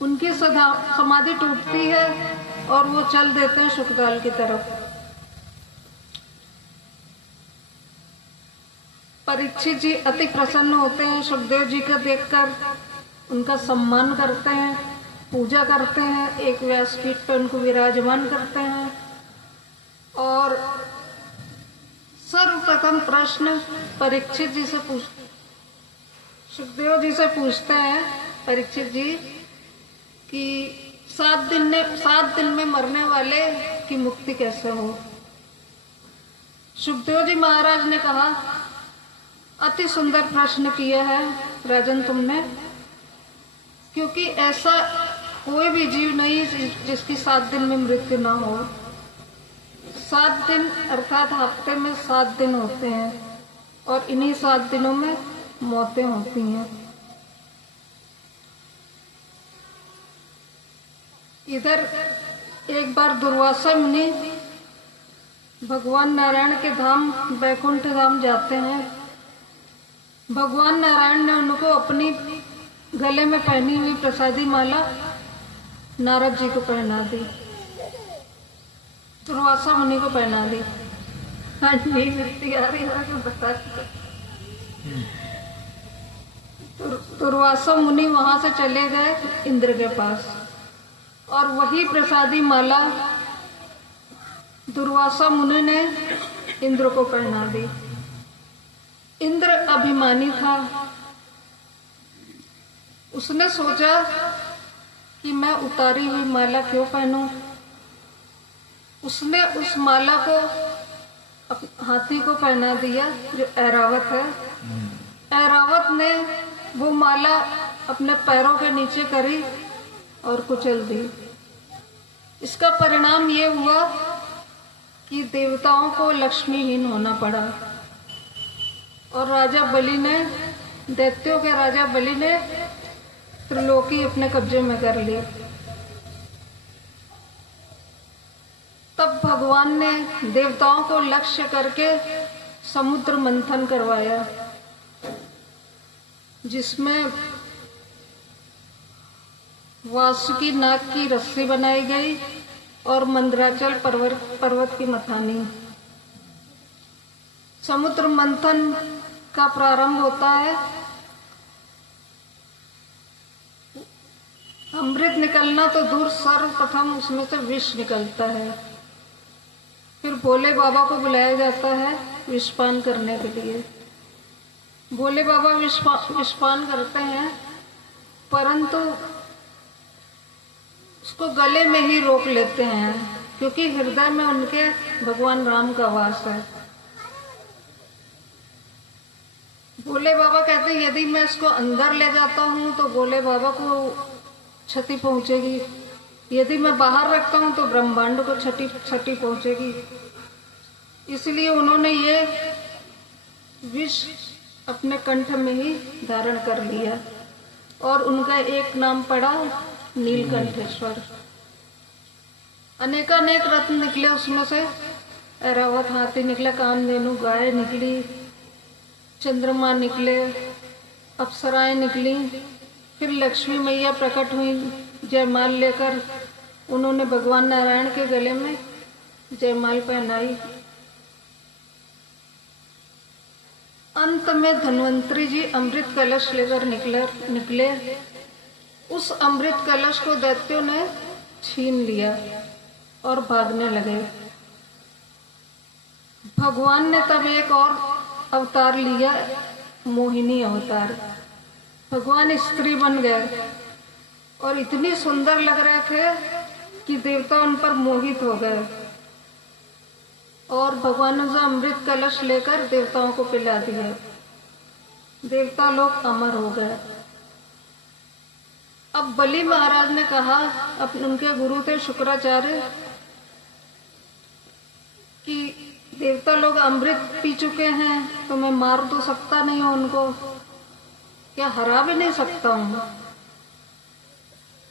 उनकी समाधि टूटती है और वो चल देते हैं शुकदाल की तरफ। परीक्षित जी अति प्रसन्न होते हैं, सुखदेव जी को देखकर उनका सम्मान करते हैं, पूजा करते हैं, एक व्यासपीठ पर उनको विराजमान करते हैं। और सर्वप्रथम प्रश्न परीक्षित जी से सुखदेव जी से पूछते हैं परीक्षित जी कि 7 दिन में मरने वाले की मुक्ति कैसे हो। सुखदेव जी महाराज ने कहा, अति सुंदर प्रश्न किया है राजन तुमने, क्योंकि ऐसा कोई भी जीव नहीं जिसकी 7 दिन में मृत्यु ना हो। 7 दिन अर्थात हफ्ते में 7 दिन होते हैं और इन्हीं 7 दिनों में मौतें होती हैं। इधर एक बार दुर्वासा मुनि भगवान नारायण के धाम बैकुंठ धाम जाते हैं। भगवान नारायण ने उनको अपनी गले में पहनी हुई प्रसादी माला नारद जी को पहना दी, दुर्वासा मुनि को पहना दी। हाँ जी, वृत्ति आ रही है बता। दुर्वासा मुनि वहां से चले गए इंद्र के पास और वही प्रसादी माला दुर्वासा मुनि ने इंद्र को पहना दी। इंद्र अभिमानी था, उसने सोचा कि मैं उतारी हुई माला क्यों पहनूं। उसने उस माला को हाथी को पहना दिया जो ऐरावत है। ऐरावत ने वो माला अपने पैरों के नीचे करी और कुचल दी। इसका परिणाम ये हुआ कि देवताओं को लक्ष्मीहीन होना पड़ा और राजा बलि ने, दैत्यों के राजा बलि ने त्रिलोकी अपने कब्जे में कर ली। तब भगवान ने देवताओं को लक्ष्य करके समुद्र मंथन करवाया, जिसमें वासुकी नाग की रस्सी बनाई गई और मंदराचल पर्वत की मथानी। समुद्र मंथन का प्रारंभ होता है, अमृत निकलना तो दूर, सर्वप्रथम उसमें से विष निकलता है। फिर भोले बाबा को बुलाया जाता है विषपान करने के लिए। भोले बाबा विषपान करते हैं, परंतु उसको गले में ही रोक लेते हैं, क्योंकि हृदय में उनके भगवान राम का वास है। भोले बाबा कहते हैं यदि मैं इसको अंदर ले जाता हूँ तो भोले बाबा को क्षति पहुंचेगी, यदि मैं बाहर रखता हूँ तो ब्रह्मांड को क्षति पहुंचेगी। इसलिए उन्होंने ये विष अपने कंठ में ही धारण कर लिया और उनका एक नाम पड़ा नीलकंठेश्वर। अनेकानेक रत्न निकले उसमें से, ऐरावत हाथी निकला, कामधेनु गाय निकली, चंद्रमा निकले, अप्सराएं निकली। फिर लक्ष्मी मैया प्रकट हुई जयमाल लेकर। उन्होंने भगवान नारायण के गले में जयमाल पहनाई। अंत में धन्वंतरी जी अमृत कलश लेकर निकले। उस अमृत कलश को दैत्यों ने छीन लिया और भागने लगे। भगवान ने तब एक और अवतार लिया, मोहिनी अवतार। भगवान स्त्री बन गए और इतनी सुंदर लग रहे थे कि देवता उन पर मोहित हो गए और भगवान ने अमृत कलश लेकर देवताओं को पिला दिया। देवता लोग अमर हो गए। अब बलि महाराज ने कहा, अपने उनके गुरु थे शुक्राचार्य, कि देवता लोग अमृत पी चुके हैं तो मैं मार तो सकता नहीं हूं उनको, क्या हरा भी नहीं सकता हूं।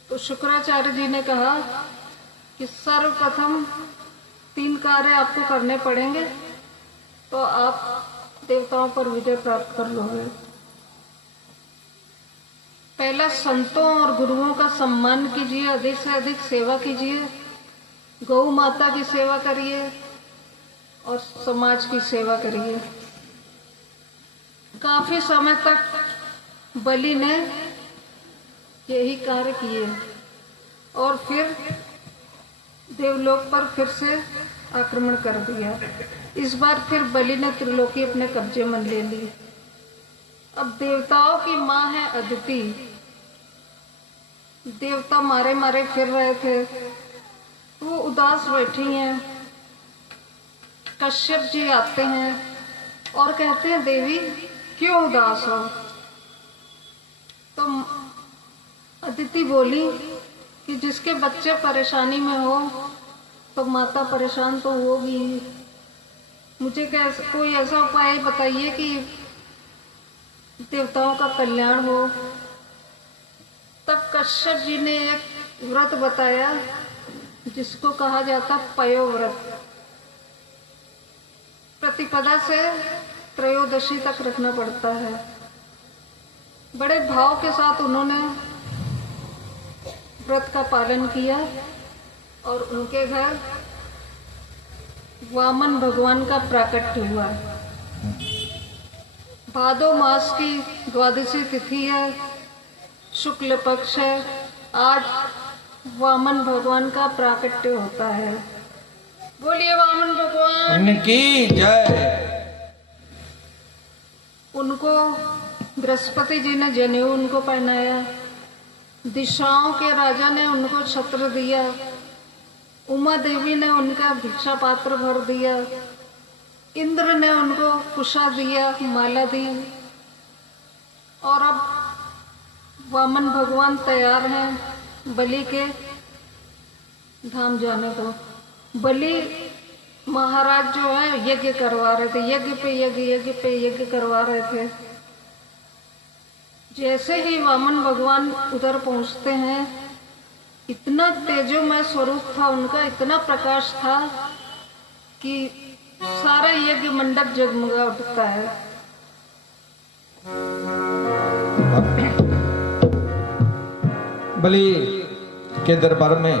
तो शुक्राचार्य जी ने कहा कि सर्वप्रथम 3 कार्य आपको करने पड़ेंगे तो आप देवताओं पर विजय प्राप्त कर लोगे। पहला संतों और गुरुओं का सम्मान कीजिए, अधिक से अधिक सेवा कीजिए, गौ माता की सेवा करिए और समाज की सेवा करिए। काफी समय तक बलि ने यही कार्य किए और फिर देवलोक पर फिर से आक्रमण कर दिया। इस बार फिर बलि ने त्रिलोकी अपने कब्जे में ले ली। अब देवताओं की माँ है अदिति। देवता मारे मारे फिर रहे थे, वो उदास बैठी हैं। कश्यप जी आते हैं और कहते हैं, देवी क्यों उदास हो? तो अदिति बोली कि जिसके बच्चे परेशानी में हो तो माता परेशान तो होगी। मुझे कोई ऐसा उपाय बताइए कि देवताओं का कल्याण हो। तब कश्यप जी ने एक व्रत बताया जिसको कहा जाता पयो व्रत। प्रतिपदा से त्रयोदशी तक रखना पड़ता है। बड़े भाव के साथ उन्होंने व्रत का पालन किया और उनके घर वामन भगवान का प्राकट्य हुआ। भादो मास की द्वादशी तिथि है, शुक्ल पक्ष है। आज वामन भगवान का प्राकट्य होता है। बोलिए वामन भगवान की जय। उनको बृहस्पति जी ने जनेऊ उनको पहनाया। दिशाओं के राजा ने उनको छत्र दिया। उमा देवी ने उनका भिक्षा पात्र भर दिया। इंद्र ने उनको कुशा दिया, माला दी। और अब वामन भगवान तैयार हैं बलि के धाम जाने को। बलि महाराज जो है यज्ञ करवा रहे थे, यज्ञ पे यज्ञ करवा रहे थे। जैसे ही वामन भगवान उधर पहुंचते हैं, इतना तेजोमय स्वरूप था उनका, इतना प्रकाश था कि सारा यज्ञ मंडप जगमगा उठता है। बलि के दरबार में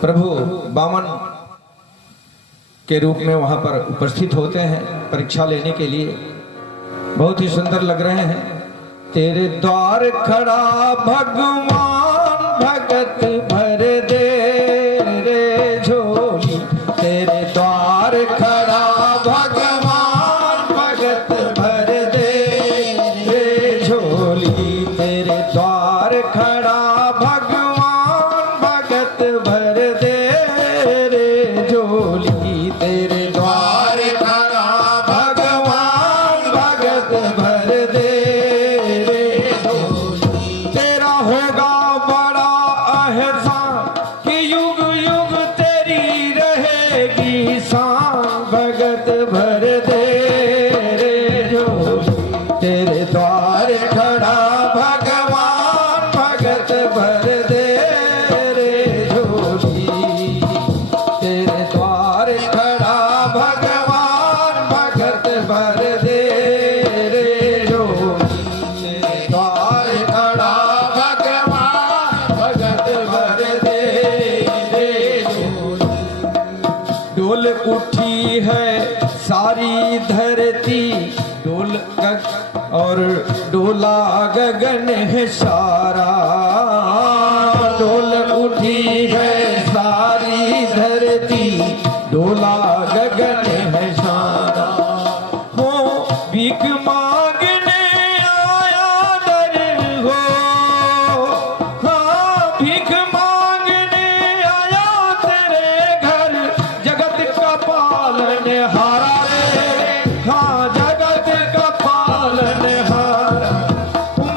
प्रभु वामन के रूप में वहां पर उपस्थित होते हैं परीक्षा लेने के लिए। बहुत ही सुंदर लग रहे हैं। तेरे द्वार खड़ा भगवान भगत भर दे रे झोली। तेरे द्वार खड़ा भगवान भगत भर दे रे झोली। तेरे द्वार खड़ा भगवान भगत भर दे रे झोली। तेरे द्वार खड़ा भगवान भगत भर दे रे झोली। तेरा होगा बड़ा एहसान कि युग युग तेरी रहेगी शान। भगत भर दे रे झोली। तेरे द्वार खड़ा भगवान भगत भर दे रे झोली। तेरे द्वार खड़ा भगवान भगत भर दे रे झोली। तेरे द्वार खड़ा भगवान भगत भर दे रे झोली। डोल उठी है सारी धरती, डोल और डोला गगन है सारा। डोल उठी है सारी धरती, डोला गगन है सारा। वो भीख मांगने आया दर हो। हाँ, भीख मांगने आया तेरे घर, जगत का पालन हारा रे। हाँ, जगत का पालन हारा।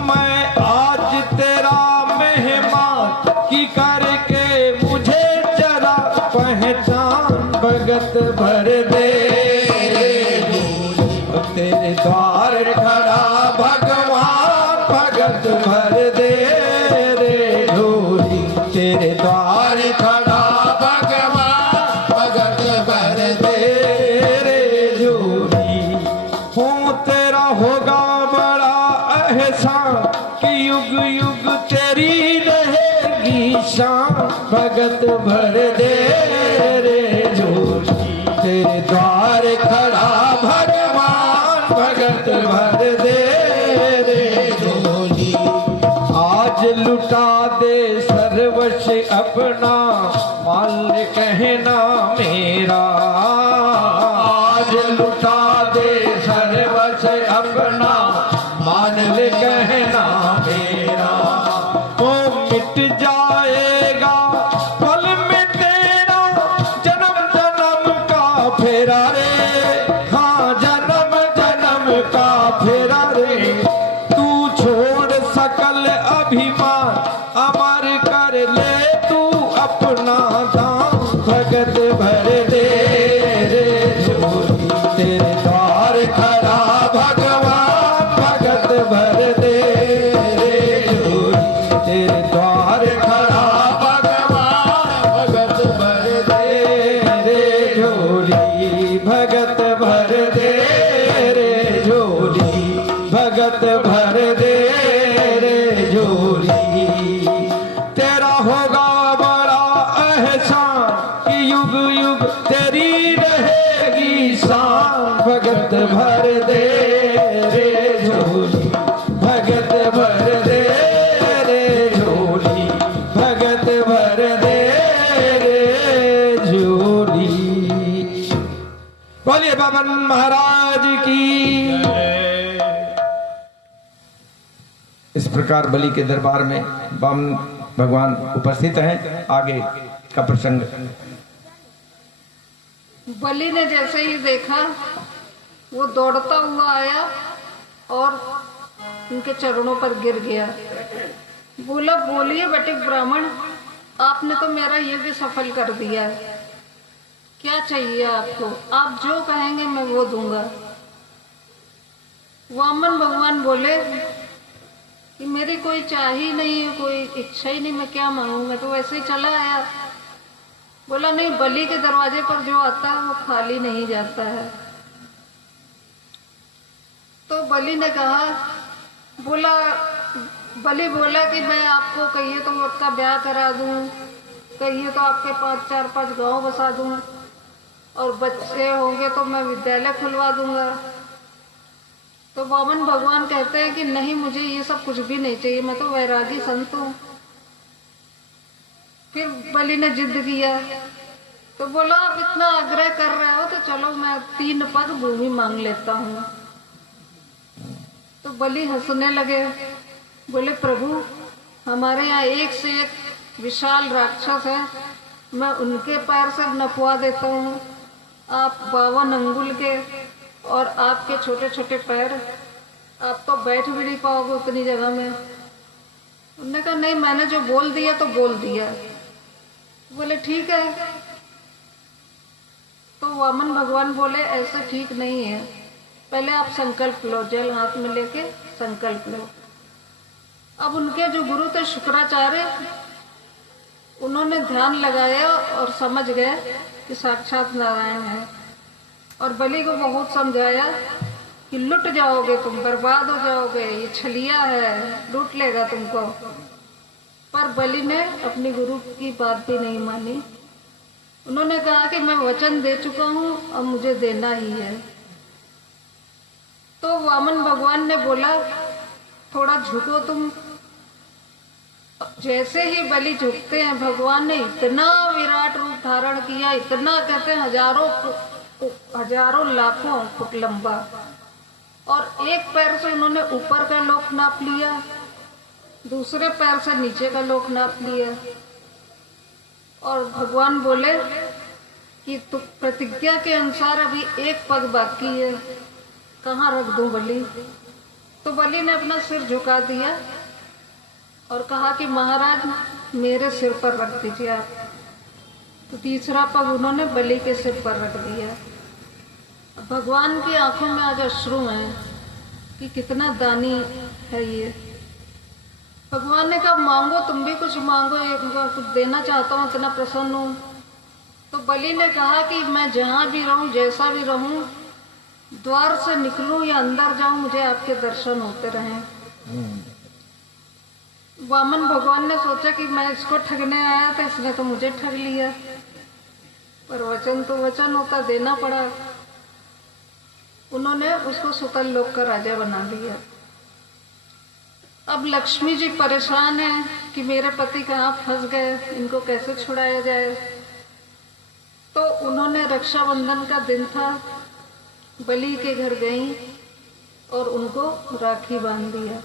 मैं आज तेरा मेहमान की करके मुझे जरा पहचान। भगत भर दे तेरे द्वार खड़ा भगवान भगत भर दे रे झोली। तेरे द्वार खड़ा भगवान भगत भर दे रे झोली। हो तेरा होगा बड़ा एहसान कि युग युग तेरी रहेगी शान, भगत भर दे रे झोली, तेरे द्वार खड़ा भगवान, भगत भर दे रे झोली। आज लुटा दे सर्वस्व अपना, माल कहना मेरा, आज लुटा दे सर्वस्व अपना, मान ले कहना मेरा। वो मिट जाएगा पल में तेरा जन्म जन्म का फेरा रे, हाँ जन्म जन्म का फेरा रे। तू छोड़ सकल अभिमान, अमर कर ले तू अपना दाम, भगत भर दे रे झोली, तेरे द्वार खड़ा भगवान, भगत भर दे रे झोली, तेरे द्वार खड़ा भगवान, भगत भर दे रे झोली, भगत भर दे रे झोली, भगत भर दे रे झोली। तेरा होगा बड़ा एहसान कि युग युग तेरी रहेगी शान, भगत भर दे रे झोली, भगत भर दे रे झोली, भगत भर दे रे झोली। बोलिए बाबन महाराज की। इस प्रकार बलि के दरबार में वामन भगवान उपस्थित हैं। आगे का प्रसंग। बलि ने जैसे ही देखा वो दौड़ता हुआ आया और उनके चरणों पर गिर गया। बोला, बोलिए बटिक ब्राह्मण, आपने तो मेरा यज्ञ सफल कर दिया है, क्या चाहिए आपको? आप जो कहेंगे मैं वो दूंगा। वामन भगवान बोले कि मेरी कोई चाह ही नहीं है, कोई इच्छा ही नहीं, मैं क्या मांगू, मैं तो वैसे ही चला आया। बोला, नहीं, बलि के दरवाजे पर जो आता है वो खाली नहीं जाता है। तो बलि ने कहा, बलि बोला कि मैं आपको कहिए तो उसका ब्याह करा दूं, कहिए तो आपके पास 4-5 गांव बसा दूं, और बच्चे होंगे तो मैं विद्यालय खुलवा दूंगा। तो वामन भगवान कहते हैं कि नहीं, मुझे ये सब कुछ भी नहीं चाहिए, मैं तो वैरागी संत हूँ। फिर बलि ने जिद किया तो बोला, आप इतना आग्रह कर रहे हो तो चलो मैं 3 पग भूमि मांग लेता हूँ। तो बलि हंसने लगे, बोले, प्रभु हमारे यहाँ एक से एक विशाल राक्षस है, मैं उनके पैर से नपवा देता हूँ। आप 52 अंगुल के और आपके छोटे छोटे पैर, आप तो बैठ भी नहीं पाओगे उतनी जगह में। उन्होंने कहा, नहीं, मैंने जो बोल दिया तो बोल दिया। बोले, ठीक है। तो वामन भगवान बोले, ऐसे ठीक नहीं है, पहले आप संकल्प लो, जल हाथ में लेके संकल्प लो। अब उनके जो गुरु थे शुक्राचार्य, उन्होंने ध्यान लगाया और समझ गए कि साक्षात नारायण है, और बलि को बहुत समझाया कि लुट जाओगे तुम, बर्बाद हो जाओगे, ये छलिया है, लूट लेगा तुमको। पर बलि ने अपनी गुरु की बात भी नहीं मानी। उन्होंने कहा कि मैं वचन दे चुका हूँ, अब मुझे देना ही है। तो वामन भगवान ने बोला, थोड़ा झुको तुम। जैसे ही बलि झुकते हैं, भगवान ने इतना विराट रूप धारण किया, इतना, कहते हैं हजारों लाखों फुट लंबा, और एक पैर से उन्होंने ऊपर का लोक नाप लिया, दूसरे पैर से नीचे का लोक नाप लिया। और भगवान बोले कि तू प्रतिज्ञा के अनुसार अभी एक पग बाकी है, कहाँ रख दूं बलि? तो बलि ने अपना सिर झुका दिया और कहा कि महाराज मेरे सिर पर रख दीजिए आप। तो तीसरा पग उन्होंने बलि के सिर पर रख दिया। भगवान की आंखों में आज अश्रु हैं कि कितना दानी है ये। भगवान ने कहा, मांगो, तुम भी कुछ मांगो, कुछ देना चाहता हूँ, इतना प्रसन्न हूँ। तो बलि ने कहा कि मैं जहाँ भी रहूँ, जैसा भी रहूँ, द्वार से निकलूं या अंदर जाऊं, मुझे आपके दर्शन होते रहें। वामन भगवान ने सोचा कि मैं इसको ठगने आया था, इसने तो मुझे ठग लिया, पर वचन तो वचन होता, देना पड़ा। उन्होंने उसको सुतल लोक का राजा बना दिया। अब लक्ष्मी जी परेशान है कि मेरे पति कहाँ फंस गए, इनको कैसे छुड़ाया जाए। तो उन्होंने रक्षाबंधन का दिन था, बलि के घर गई और उनको राखी बांध दिया।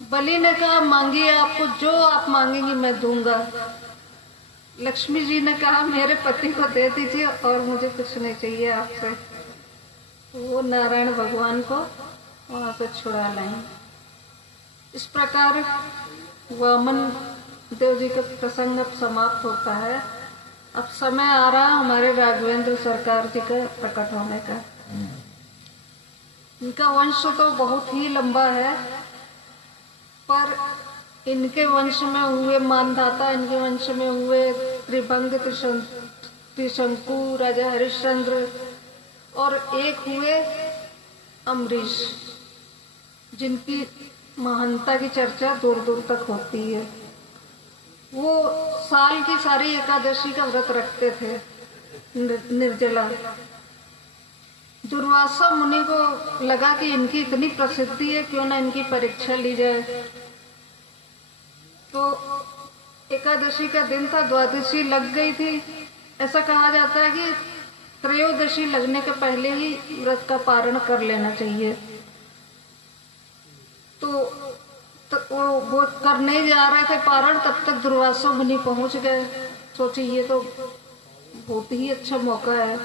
बलि ने कहा मांगिए, आपको जो आप मांगेंगी मैं दूंगा। लक्ष्मी जी ने कहा मेरे पति को दे दीजिए और मुझे कुछ नहीं चाहिए आपसे। वो नारायण भगवान को वहां से छुड़ा लाए। इस प्रकार वामन देव जी का प्रसंग अब समाप्त होता है। अब समय आ रहा हमारे राघवेंद्र सरकार जी का प्रकट होने का। इनका वंश तो बहुत ही लंबा है, पर इनके वंश में हुए मानधाता, इनके वंश में हुए त्रिभंग, त्रिशंकु, राजा हरिश्चंद्र और एक हुए अम्बरीश, जिनकी महानता की चर्चा दूर दूर तक होती है। वो साल की सारी एकादशी का व्रत रखते थे, निर्जला। दुर्वासा मुनि को लगा कि इनकी इतनी प्रसिद्धि है, क्यों ना इनकी परीक्षा ली जाए। तो एकादशी का दिन था, द्वादशी लग गई थी। ऐसा कहा जाता है कि त्रयोदशी लगने के पहले ही व्रत का पारण कर लेना चाहिए। तो वो करने जा रहे थे पारण, तब तक दुर्वासा मुनि पहुंच गए। सोची ये तो बहुत ही अच्छा मौका है।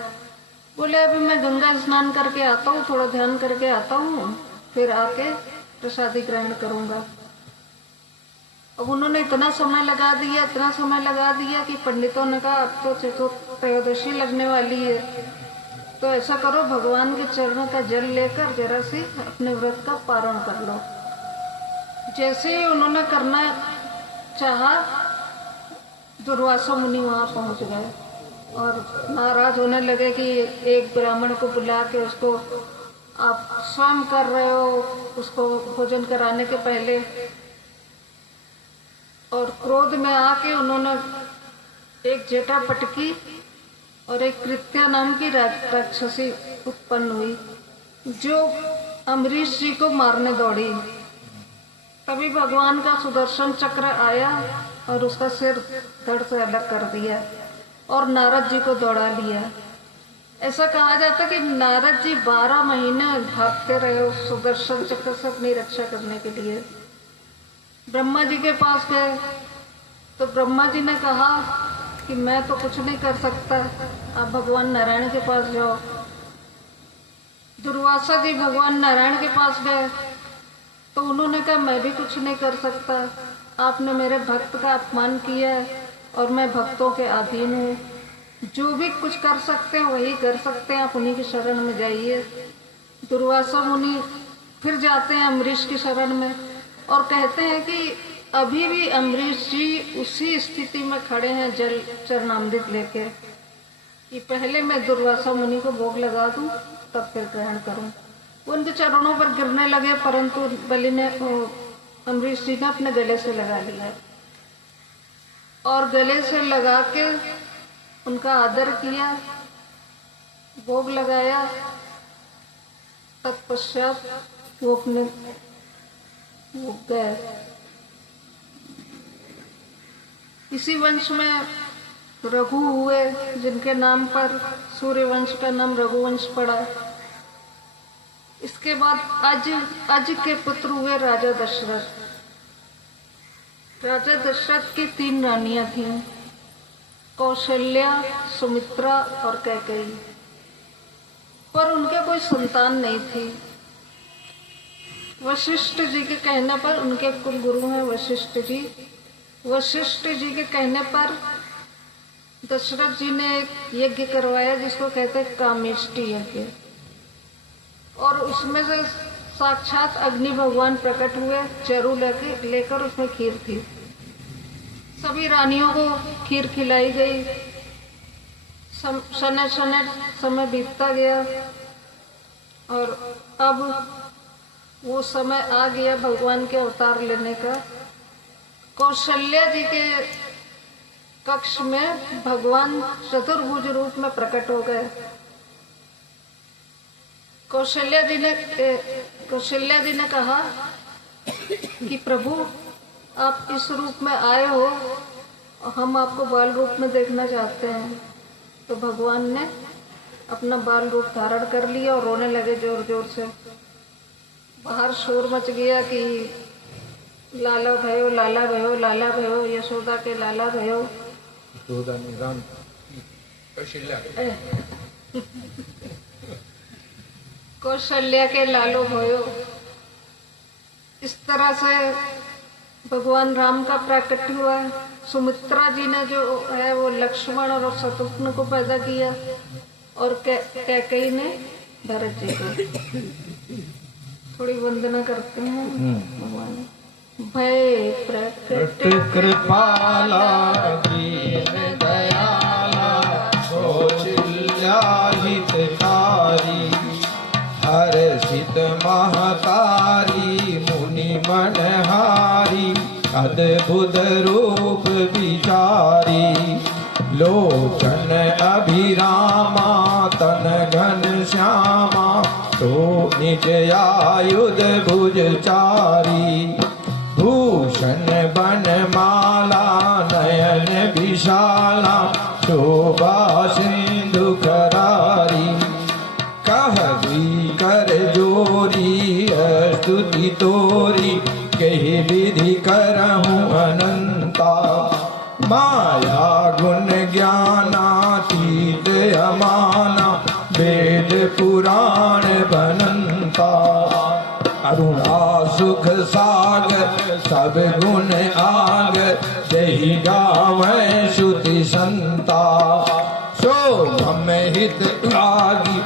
बोले अभी मैं गंगा स्नान करके आता हूँ, थोड़ा ध्यान करके आता हूँ, फिर आके प्रसादी ग्रहण करूंगा। अब उन्होंने इतना समय लगा दिया कि पंडितों ने कहा अब तो त्रयोदशी लगने वाली है, तो ऐसा करो भगवान के चरणों का जल लेकर जरा सी अपने व्रत का पारण कर लो। जैसे ही उन्होंने करना चाहा, दुर्वासा मुनि वहां पहुंच गए और नाराज होने लगे कि एक ब्राह्मण को बुला के उसको आप स्वयं कर रहे हो, उसको भोजन कराने के पहले। और क्रोध में आके उन्होंने एक जटा पटकी और एक कृत्या नाम की राक्षसी उत्पन्न हुई, जो अम्बरीश जी को मारने दौड़ी। तभी भगवान का सुदर्शन चक्र आया और उसका सिर धड़ से अलग कर दिया और नारद जी को दौड़ा लिया। ऐसा कहा जाता कि नारद जी 12 महीने भागते रहे उस सुदर्शन चक्र से अपनी रक्षा करने के लिए। ब्रह्मा जी के पास गए तो ब्रह्मा जी ने कहा कि मैं तो कुछ नहीं कर सकता, आप भगवान नारायण के पास जाओ। दुर्वासा जी भगवान नारायण के पास गए तो उन्होंने कहा मैं भी कुछ नहीं कर सकता, आपने मेरे भक्त का अपमान किया और मैं भक्तों के अधीन हूँ, जो भी कुछ कर सकते हैं वही कर सकते हैं, आप उन्हीं की शरण में जाइए। दुर्वासा मुनि फिर जाते हैं अम्बरीश की शरण में और कहते हैं कि अभी भी अम्बरीश जी उसी स्थिति में खड़े हैं जल चरणामृत लेके, कि पहले मैं दुर्वासा मुनि को भोग लगा दूं तब फिर ग्रहण करूं। वो उनके चरणों पर गिरने लगे, परंतु बलि ने अम्बरीश जी ने अपने गले से लगा लिया और गले से लगा के उनका आदर किया, भोग लगाया। तत्पश्चात वो अपने गए। इसी वंश में रघु हुए, जिनके नाम पर सूर्य वंश का नाम रघुवंश पड़ा। इसके बाद अज के पुत्र हुए राजा दशरथ। राजा दशरथ की 3 रानियां थीं, कौशल्या, सुमित्रा और कैकेयी, पर उनके कोई संतान नहीं थी। वशिष्ठ जी के कहने पर, उनके कुल गुरु हैं वशिष्ठ जी, वशिष्ठ जी के कहने पर दशरथ जी ने एक यज्ञ करवाया जिसको कहते हैं कामेष्टि यज्ञ, और उसमें से साक्षात अग्नि भगवान प्रकट हुए, चरु लेकर उसमें खीर थी। सभी रानियों को खीर खिलाई गई। समय बीतता गया और अब वो समय आ गया भगवान के अवतार लेने का। कौशल्या जी के कक्ष में भगवान चतुर्भुज रूप में प्रकट हो गए। कौशल्या जी ने कहा कि प्रभु आप इस रूप में आए हो, हम आपको बाल रूप में देखना चाहते हैं। तो भगवान ने अपना बाल रूप धारण कर लिया और रोने लगे जोर जोर से। बाहर शोर मच गया कि लाला भयो, लाला भयो, लाला भयो, यशोदा के लाला भयो। यशोदा ने राम कौशल्या के लालो भयो। इस तरह से भगवान राम का प्राकट हुआ। सुमित्रा जी ने जो है वो लक्ष्मण और शत्रुघ्न को पैदा किया और कैकेयी ने भरत जी को। थोड़ी वंदना करते हैं भगवान। भय प्रकट कृपाला दीन दयाला कौशल्या हितकारी हर्षित महतारी मुनि मनहारी अद्भुत रूप विचारी लोचन अभिरामा तन घन श्यामा तो निज आयुध भुजचारी भूषण बनमाला नयन विशाला शोभा सिंधु करारी कहवी कर जोरी स्तुति तोरी कही विधि करहूँ अनंता माया गुण ज्ञानातीत अमाना वेद पुराण बनंता अरुणा सुख सागर सब गुण आगर जही गावै श्रुति संता शोभम हित लागी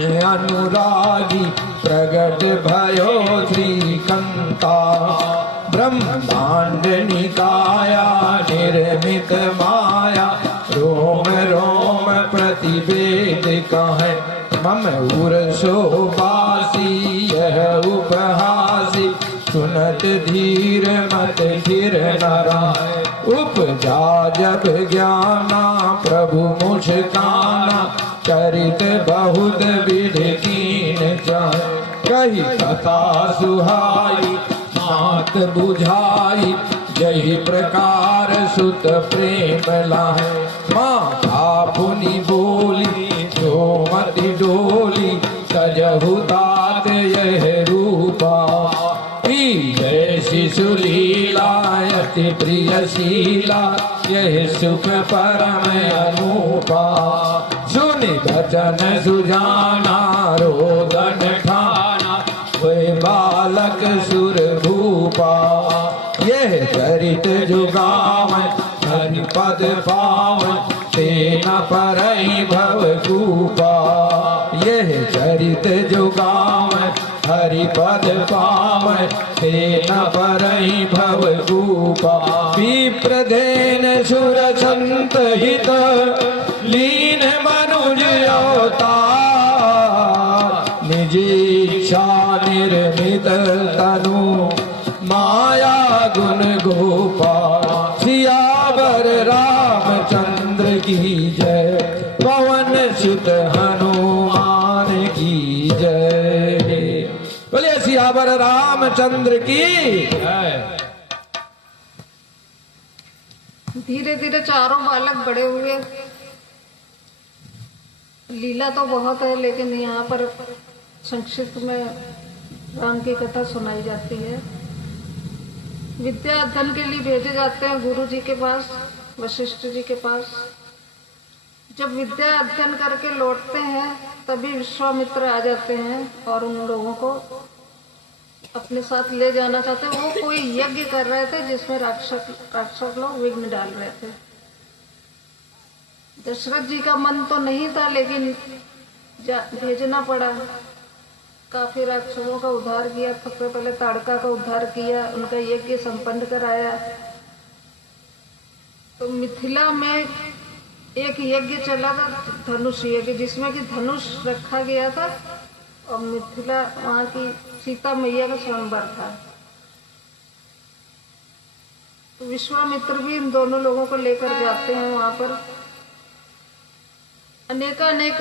अनुरागी प्रगट भयो श्रीकंता ब्रह्मांड निकाया निर्मित माया रोम रोम प्रतिवेद कहे मम उर शोभासी यह उपहासी सुनत धीर मत धीर नाराय उपजा जब ज्ञाना प्रभु मुझकाना चरित बहुत विधि कीन चाहे कही कथा सुहाई मात बुझाई यही प्रकार सुत प्रेम लाहे माता पुनि बोली जो मति डोली सजहु तात यह रूपा जय शिशु लीला अति प्रिय शीला यह सुख परम अनूपा सुनि बचन सुजाना रोदन ठाना वे बालक सुर भूपा यह चरित जुगावन हरि पद पावन तेना परई भव कूपा यह चरित जुगावन हरि पद पावन तेना परई भव कूपा विप्रधेन सुर संत हित लीन मनुज अवतार निज इच्छा निर्मित तनु माया गुण गोपाल सियावर रामचंद्र की जय पवन सुत हनुमान की जय बोलिए सियावर रामचंद्र की जय। धीरे धीरे चारों बालक बड़े हुए। लीला तो बहुत है लेकिन यहाँ पर संक्षिप्त में राम की कथा सुनाई जाती है। विद्या अध्ययन के लिए भेजे जाते हैं गुरु जी के पास, वशिष्ठ जी के पास। जब विद्या अध्ययन करके लौटते हैं तभी विश्वामित्र आ जाते हैं और उन लोगों को अपने साथ ले जाना चाहते हैं। वो कोई यज्ञ कर रहे थे जिसमें राक्षस लोग विघ्न डाल रहे थे। दशरथ जी का मन तो नहीं था लेकिन भेजना पड़ा। काफी राक्षसों का उद्धार किया। सबसे पहले ताड़का का उद्धार किया, उनका यज्ञ संपन्न कराया। तो मिथिला में एक यज्ञ चला था, धनुष यज्ञ, जिसमें कि धनुष रखा गया था और मिथिला वहाँ की सीता मैया का स्वयंवर था। तो विश्वामित्र भी इन दोनों लोगों को लेकर जाते हैं वहां पर। अनेकानेक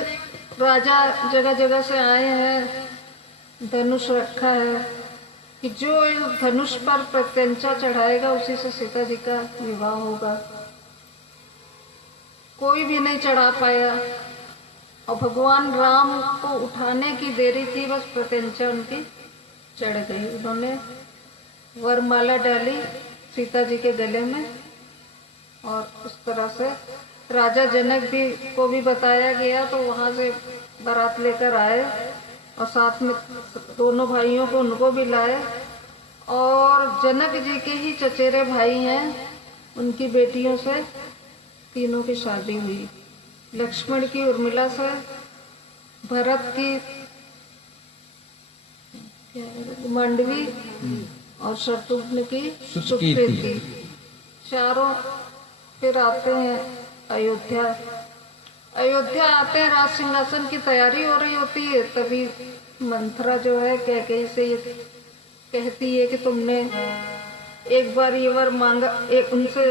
राजा जगह जगह से आए हैं, धनुष रखा है कि जो इस धनुष पर प्रत्यंचा चढ़ाएगा उसी से सीता जी का विवाह होगा। कोई भी नहीं चढ़ा पाया और भगवान राम को उठाने की देरी थी, बस प्रत्यंचा उनकी चढ़ गई। उन्होंने वरमाला डाली सीता जी के गले में और उस तरह से राजा जनक भी को भी बताया गया, तो वहां से बारात लेकर आए और साथ में दोनों भाइयों को उनको भी लाए। और जनक जी के ही चचेरे भाई हैं, उनकी बेटियों से तीनों की शादी हुई। लक्ष्मण की उर्मिला से, भरत की मांडवी और शत्रुघ्न की सुकृति। चारों फिर आते हैं अयोध्या। अयोध्या आते हैं, राज सिंहासन की तैयारी हो रही होती है। तभी मंथरा जो है कैकेयी से ये कहती है कि तुमने एक बार ये वर मांगा। एक उनसे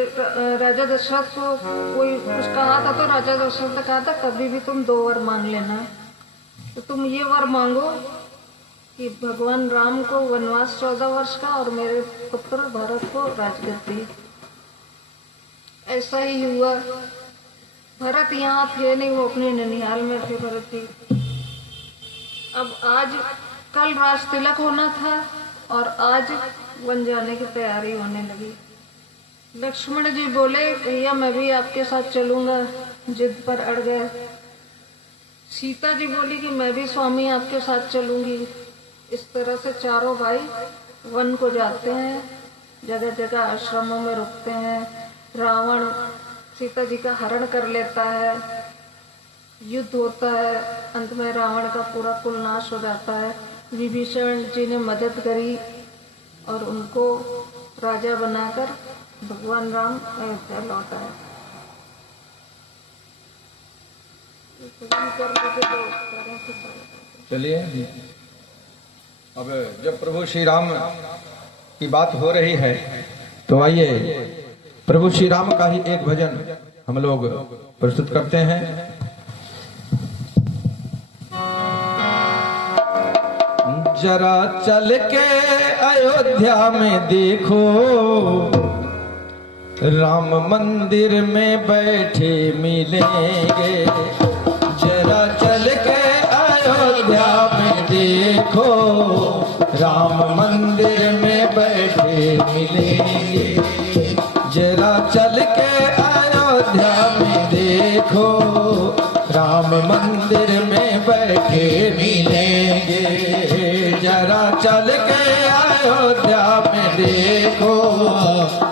राजा दशरथ को कोई कुछ कहा था, तो राजा दशरथ ने कहा था कभी भी तुम 2 वर मांग लेना, तो तुम ये वर मांगो कि भगवान राम को वनवास 14 वर्ष का और मेरे पुत्र भरत को राजगद्दी। ऐसा ही हुआ। भरत यहाँ थे नहीं, वो अपने ननिहाल में थे भरत जी। अब आज कल राज तिलक होना था और आज वन जाने की तैयारी होने लगी। लक्ष्मण जी बोले भैया मैं भी आपके साथ चलूंगा, जिद पर अड़ गए। सीता जी बोली कि मैं भी स्वामी आपके साथ चलूंगी। इस तरह से चारों भाई वन को जाते हैं, जगह जगह आश्रमों में रुकते हैं। रावण सीता जी का हरण कर लेता है, युद्ध होता है, अंत में रावण का पूरा कुल नाश हो जाता है। विभीषण जी ने मदद करी और उनको राजा बनाकर भगवान राम अयोध्या लौट आए। चलिए, अब जब प्रभु श्री राम की बात हो रही है तो आइए प्रभु श्री राम का ही एक भजन हम लोग प्रस्तुत करते हैं। जरा चल के अयोध्या में देखो, राम मंदिर में बैठे मिलेंगे। जरा चल के अयोध्या में देखो, राम मंदिर में बैठे मिलेंगे। जरा चल के अयोध्या में देखो, राम मंदिर में बैठे मिलेंगे। जरा चल के अयोध्या में देखो,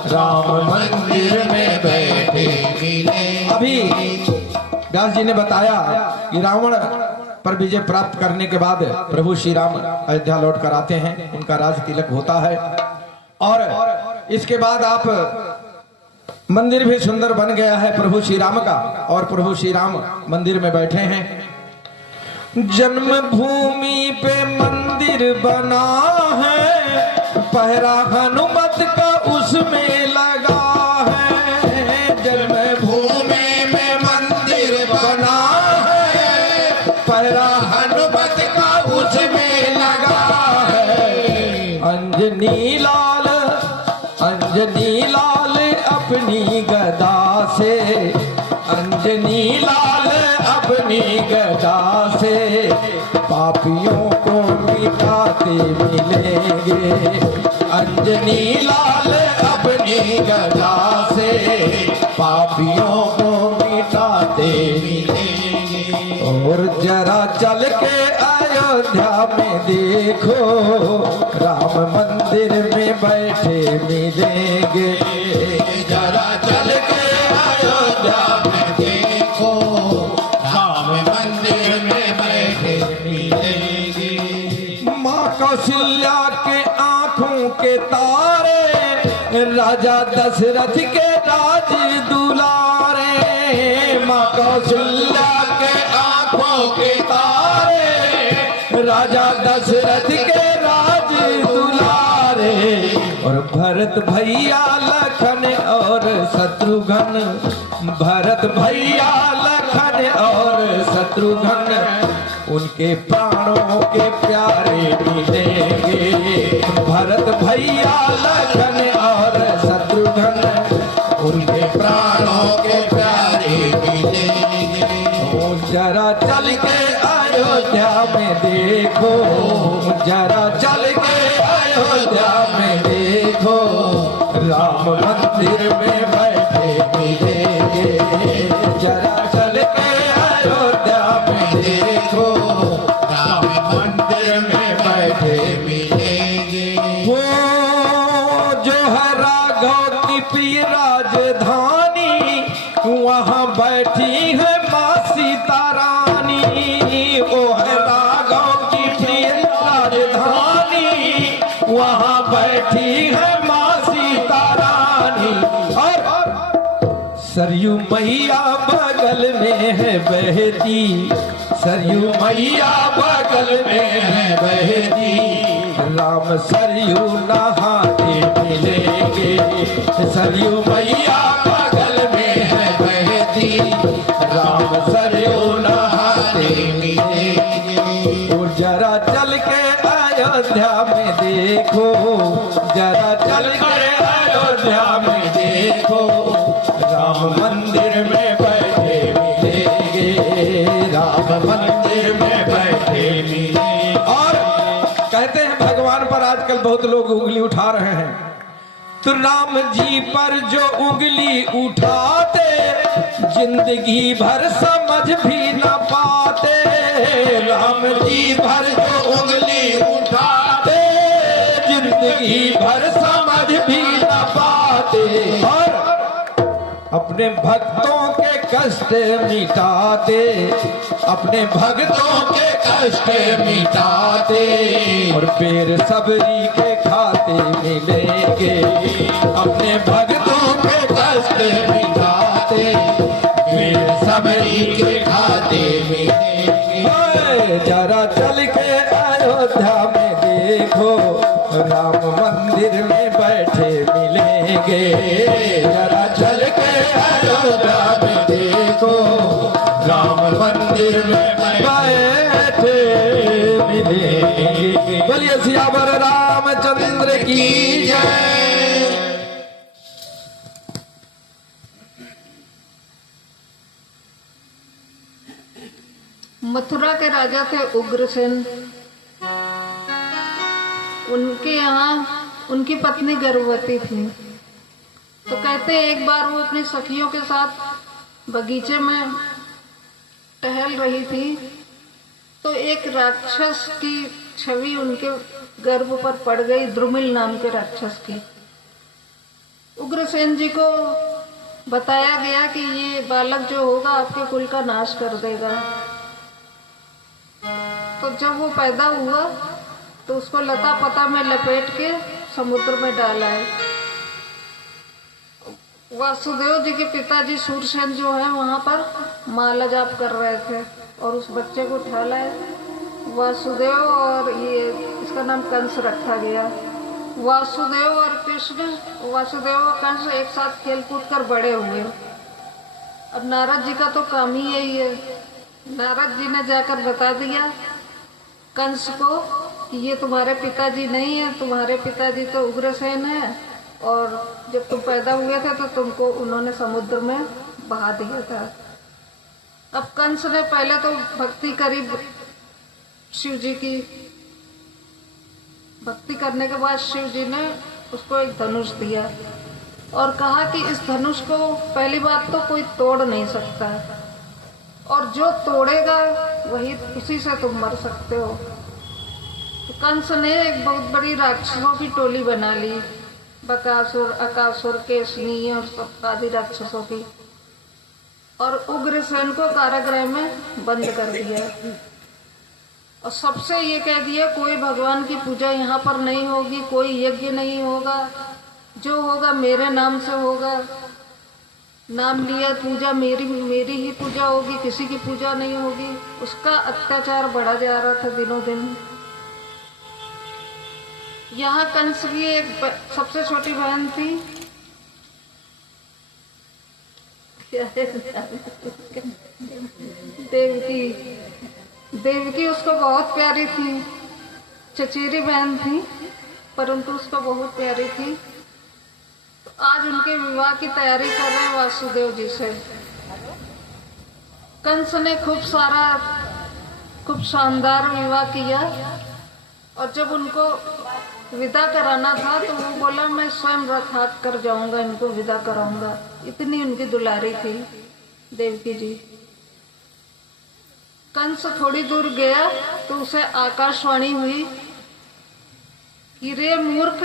राम मंदिर में बैठे मिलेंगे। अभी व्यास जी ने बताया कि रावण पर विजय प्राप्त करने के बाद प्रभु श्री राम अयोध्या लौट कर आते हैं, उनका राज तिलक होता है और इसके बाद आप मंदिर भी सुंदर बन गया है प्रभु श्री राम का और प्रभु श्री राम मंदिर में बैठे हैं। जन्मभूमि पे मंदिर बना है, पहरा हनुमत का उसमें लगा है। जन्मभूमि में मंदिर बना है, पहरा हनुमत का उसमें लगा है। अंजनी लाल अपनी गदा से, अंजनी लाल अपनी गदा से पापियों को मिटाते मिलेंगे। अंजनी लाल अपनी गदा से पापियों को मिटाते मिलेंगे। और जरा चल के अयोध्या में देखो, राम मंदिर में बैठे मिलेंगे। जरा चल के अयोध्या में देखो, राम मंदिर में बैठे मिलेंगे। माँ कौशल्या के आंखों के तारे, राजा दशरथ के राज दुलारे। माँ कौशल्या के आंखों के तारे, राजा दशरथ के राज भरत भैया लखन और शत्रुघ्न, भरत भैया लखन और शत्रुघ्न, उनके प्राणों के प्यारे मिलेंगे। भरत भैया लखन और शत्रुघ्न, उनके प्राणों के प्यारे मिलेंगे। ओ जरा चल के अयोध्या में देखो, जरा चल के अयोध्या में देखो, राम मंदिर में बैठे मिलेंगे। जरा चल के अयोध्या में देखो, राम मंदिर में बैठे मिलेंगे। वो जो है राघव की प्रिय राजधानी, वहाँ बैठी है माँ सीता रानी। वो है राघव की प्रिय राजधानी, वहाँ बैठी है माँ सीता रानी। और सरयू मैया बगल में है बहती, सरयू मैया बगल में है बहती, राम सरयू नहाते मिलेंगे। सरयू मैया बगल में है बहती, राम सरयू नहाते मिलेंगे। और जरा चल के अयोध्या में देखो, जरा चल के अयोध्या में देखो, राम मंदिर में बैठे मिलेंगे, राम मंदिर में बैठे मिलेंगे। और कहते हैं भगवान पर आजकल बहुत लोग उंगली उठा रहे हैं, तो राम जी पर जो उंगली उठाते, जिंदगी भर समझ भी न पाते। राम जी भर जो उंगली उठाते, जिंदगी भर समझ भी न पाते। और अपने भक्तों के कष्ट मिटाते, अपने भक्तों के कष्ट मिटाते, और बेर सबरी के खाते मिलेंगे। अपने भक्तों के कष्ट मिटाते, बेर सबरी के खाते मिलेंगे। जरा चल के अयोध्या में देखो, राम मंदिर में बैठे मिलेंगे। जरा चल के अयोध्या में देखो, राम मंदिर में बैठे मिलेंगे। बोलिए सियावर रामचंद्र की जय। मथुरा के राजा थे उग्रसेन। उनके यहाँ उनकी पत्नी गर्भवती थी। तो कहते एक बार वो अपनी सखियों के साथ बगीचे में टहल रही थी, तो एक राक्षस की छवि उनके गर्भ पर पड़ गई, द्रुमिल नाम के राक्षस की। उग्रसेन जी को बताया गया कि ये बालक जो होगा आपके कुल का नाश कर देगा। तो जब वो पैदा हुआ तो उसको लता पता में लपेट के समुद्र में डाला है। वासुदेव जी के पिताजी सूरसेन जो है वहां पर माला जाप कर रहे थे और उस बच्चे को उठा लाए वासुदेव, और ये इसका नाम कंस रखा गया। वासुदेव और कृष्ण, वासुदेव और कंस एक साथ खेल कूद कर बड़े हुए। अब नारद जी का तो काम ही यही है। नारद जी ने जाकर बता दिया कंस को कि ये तुम्हारे पिताजी नहीं है, तुम्हारे पिताजी तो उग्रसेन है, और जब तुम पैदा हुए थे तो तुमको उन्होंने समुद्र में बहा दिया था। अब कंस ने पहले तो भक्ति करी शिव जी की। भक्ति करने के बाद शिव जी ने उसको एक धनुष दिया और कहा कि इस धनुष को पहली बात तो कोई तोड़ नहीं सकता, और जो तोड़ेगा वही उसी से तुम मर सकते हो। तो कंस ने एक बहुत बड़ी राक्षसों की टोली बना ली, बकासुर, अकासुर, केसनी और सब आदि राक्षसों की, और उग्रसेन को कारागृह में बंद कर दिया और सबसे ये कह दिया कोई भगवान की पूजा यहाँ पर नहीं होगी, कोई यज्ञ नहीं होगा, जो होगा मेरे नाम से होगा। नाम लिया पूजा मेरी ही पूजा होगी, किसी की पूजा नहीं होगी। उसका अत्याचार बढ़ा जा रहा था दिनों दिन। यहाँ कंस की एक सबसे छोटी बहन थी, देवकी। देवकी उसको बहुत प्यारी थी, चचेरी बहन थी, परंतु उसको बहुत प्यारी थी। तो आज उनके विवाह की तैयारी कर रहे हैं वासुदेव जी से। कंस ने खूब शानदार विवाह किया, और जब उनको विदा कराना था तो वो बोला मैं स्वयं रथ हाथ कर जाऊंगा, इनको विदा कराऊंगा। इतनी उनकी दुलारी थी देवकी जी। कंस थोड़ी दूर गया तो उसे आकाशवाणी हुई कि रे मूर्ख,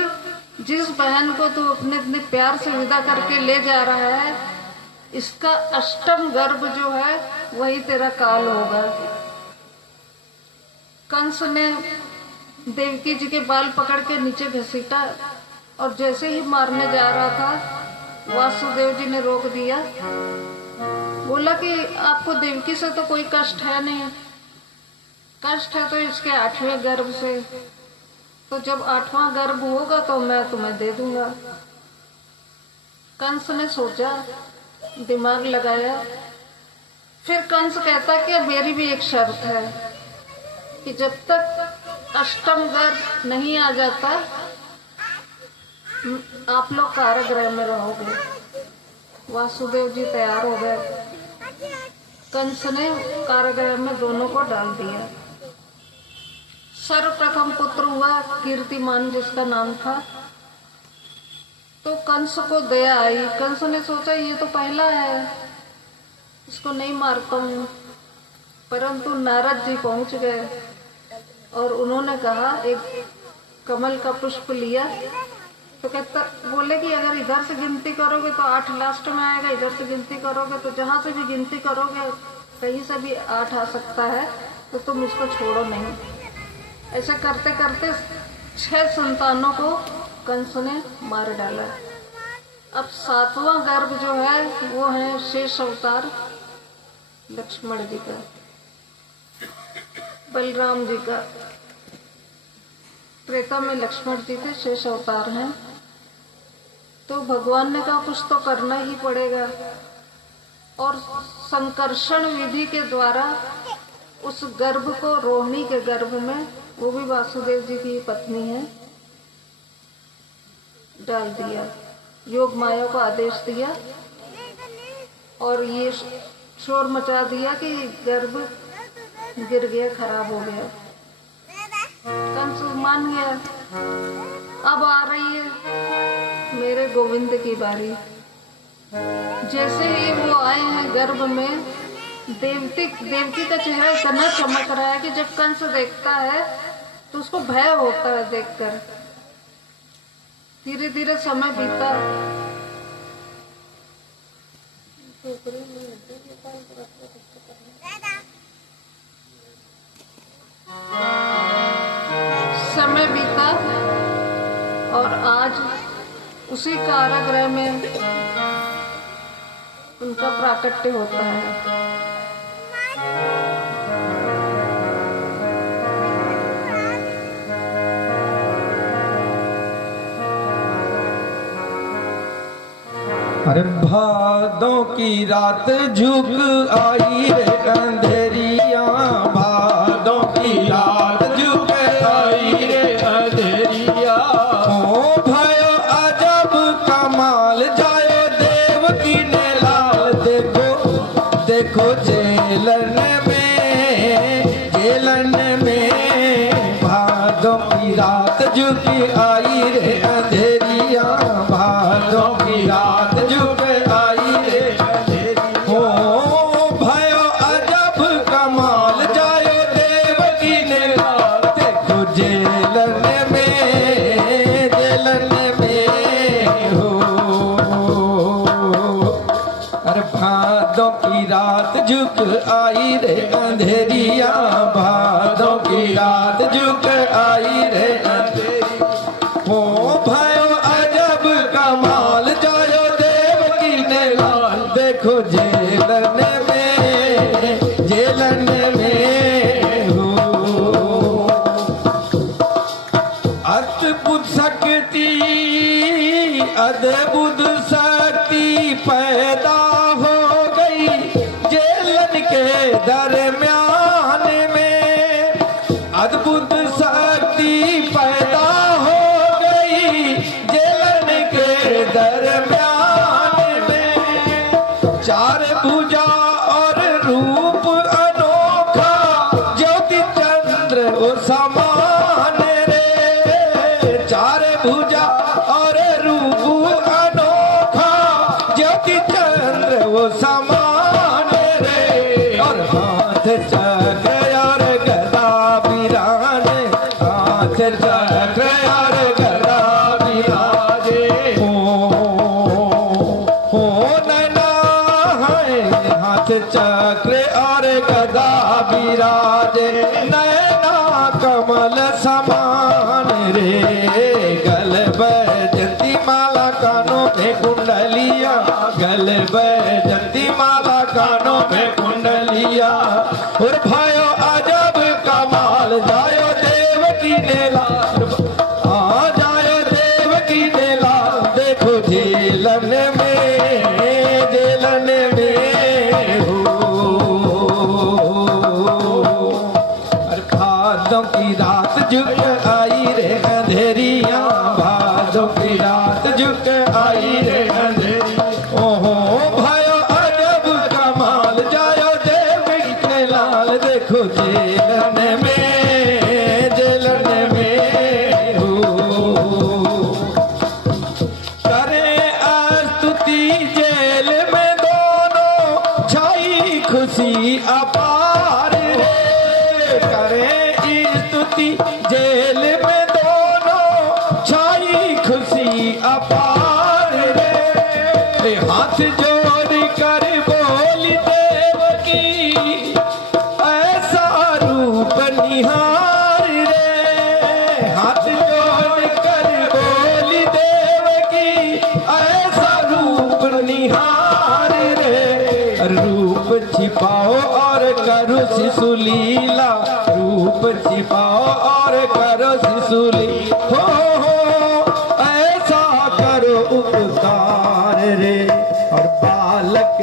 जिस बहन को तू अपने इतने प्यार से विदा करके ले जा रहा है, इसका अष्टम गर्भ जो है वही तेरा काल होगा। कंस ने देवकी जी के बाल पकड़ के नीचे घसीटा, और जैसे ही मारने जा रहा था वासुदेव जी ने रोक दिया। बोला कि आपको देवकी से तो कोई कष्ट है नहीं, कष्ट है तो इसके 8वें गर्भ से। तो जब 8वां गर्भ होगा तो मैं तुम्हें दे दूंगा। कंस ने सोचा, दिमाग लगाया। फिर कंस कहता कि मेरी भी एक शर्त है कि जब तक अष्टम गर्भ नहीं आ जाता आप लोग कारागृह में रहोगे। वासुदेव जी तैयार हो गए। कंस ने कारागृह में दोनों को डाल दिया। सर्वप्रथम पुत्र हुआ कीर्तिमान, जिसका नाम था। तो कंस को दया आई। कंस ने सोचा ये तो पहला है, इसको नहीं मारता हूं। परंतु नारद जी पहुंच गए और उन्होंने कहा, एक कमल का पुष्प लिया तो कहता, बोले कि अगर इधर से गिनती करोगे तो 8 लास्ट में आएगा, इधर से गिनती करोगे तो जहां से भी गिनती करोगे कहीं से भी 8 आ सकता है, तो तुम इसको छोड़ो नहीं। ऐसे करते करते 6 संतानों को कंस ने मार डाला। अब 7वां गर्भ जो है वो है शेष अवतार लक्ष्मण जी का, बलराम जी का। त्रेता में लक्ष्मण जी थे, शेष अवतार हैं। तो भगवान ने कहा कुछ तो करना ही पड़ेगा, और संकर्षण विधि के द्वारा उस गर्भ को रोहिणी के गर्भ में, वो भी वासुदेव जी की पत्नी है, डाल दिया। योग माया को आदेश दिया और ये शोर मचा दिया कि गर्भ गिर गया, खराब हो गया। कंस मान गया। अब आ रही है मेरे गोविंद की बारी। जैसे ही वो आए हैं गर्भ में, देवकी का चेहरा इतना चमक रहा है कि जब कंस देखता है तो उसको भय होता है देखकर। धीरे धीरे समय बीता। समय बीता और आज उसी कारागृह में उनका प्राकट्य होता है। अरे भादों की रात झुक आई रे अंधेरिया, भादों की रात झुक आई रे अंधेरिया। ओ भयो अजब कमाल जायो देवकी ने लाल, देखो देखो जेलन में भादों की रात झुक आई रे अंधेरिया, भादों की रात झुक आई रे अंधेरिया, भादों की रात झुक आई रे अंधेरिया। हो भयो अजब कमाल जायो देवकी ने लाल, देखो जेलन में हो। अद्भुत अद्भुत शक्ति पैदा हो गई जेलन के दरम्यान में, अद्भुत शक्ति पैदा हो गई जेलन के दरम्यान में। चार भुजा और रूप अनोखा ज्योति चंद्र वो समान रे, चार भुजा और रूप अनोखा ज्योति चंद्र वो समान रे। और हाथ चक्र और गदा बिराजे, हाथ चक्र और गदा बिराजे। हो नैना है हाथ चक्र और गदा बिराजे, नैना कमल समान रे। गल बैजंती माला कानों में कुंडलिया, गल बैजंती माला कानों में कुंडलिया। और भयो अजब कमाल जायो देव की नेला, आ जायो देव की नेला। देखो झेलन में, झेलन में भादों की रात झुक आई रे अंधेरिया, भादों की रात झुक आई रे अंधेरिया। ओहो भयो अजब कमाल जायो देव के लाल। देखो जेलन में, जेलन में करे स्तुति जेल में दोनों छाई खुशी अपार रे। करे स्तुति जेल में दोनों छाई खुशी अपार रे। हाथ जोड़ कर बोली देव की ऐसा रूप निहार रे। हाथ जोड़ कर बोली देव की ऐसा रूप निहार रे। रूप छिपाओ और करो शिशु लीला, रूप छिपाओ और करो शिशु लीला। हो ऐसा करो उपकार रे। और बालक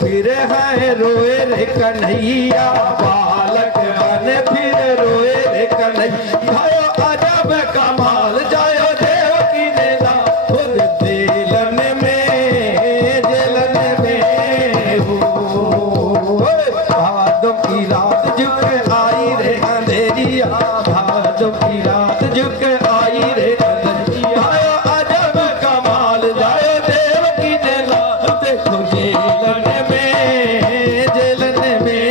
फिर है रोए रे कन्हैया, बालक बन फिर रोए रे कन्हैया। भयो अजब कमाल जायो देव की नेला। खुद जेलन में, जेलन में भादों की रात झुक आई रे अंधेरिया, भादों की रात झुक आई रे अंधेरिया। भयो अजब कमाल जायो देव की नेला। देखो जेलन में, जेलन में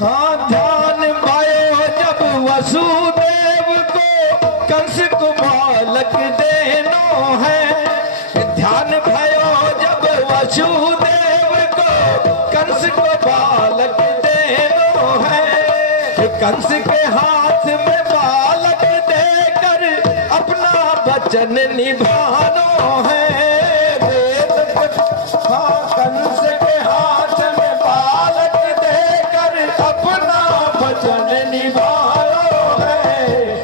हाँ ध्यान पायो जब वसुदेव को कंस को बालक देनो है। ध्यान भयो जब वसुदेव को कंस को बालक देनो है। कंस के हाथ में बालक देकर अपना वचन निभानो है। हाँ कंस के हाथ में बालक देकर अपना वचन निभानो है।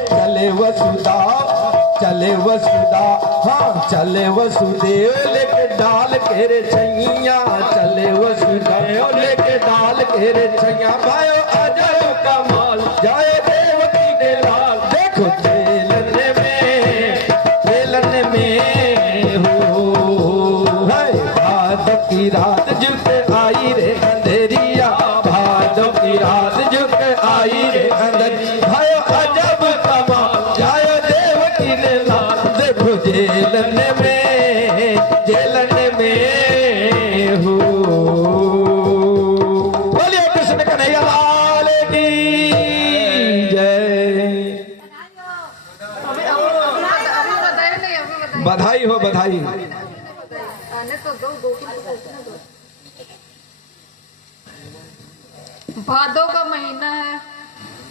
चले वसुदा, चले वसुदा, हाँ चले वसुदेव लेके डाल के रे छैया, चले वसुदेव लेके डाल के रे छैया। भयो अजब कमाल जाए देव की लाल। देखो जेलन में, जेलन में भादों की रात झुक आई रे अंधेरिया, भादों की रात झुक आई रे अंधेरिया। भयो अजब कमाल जायो देव की लाल। देखो जेलन में, जेलन में बोलिए कृष्ण कन्हैया लाल की जय। अभी बताए नहीं, अभी बताए। बधाई हो, बधाई। आने तो दो की तो सोचने दो। भादों का महीना है,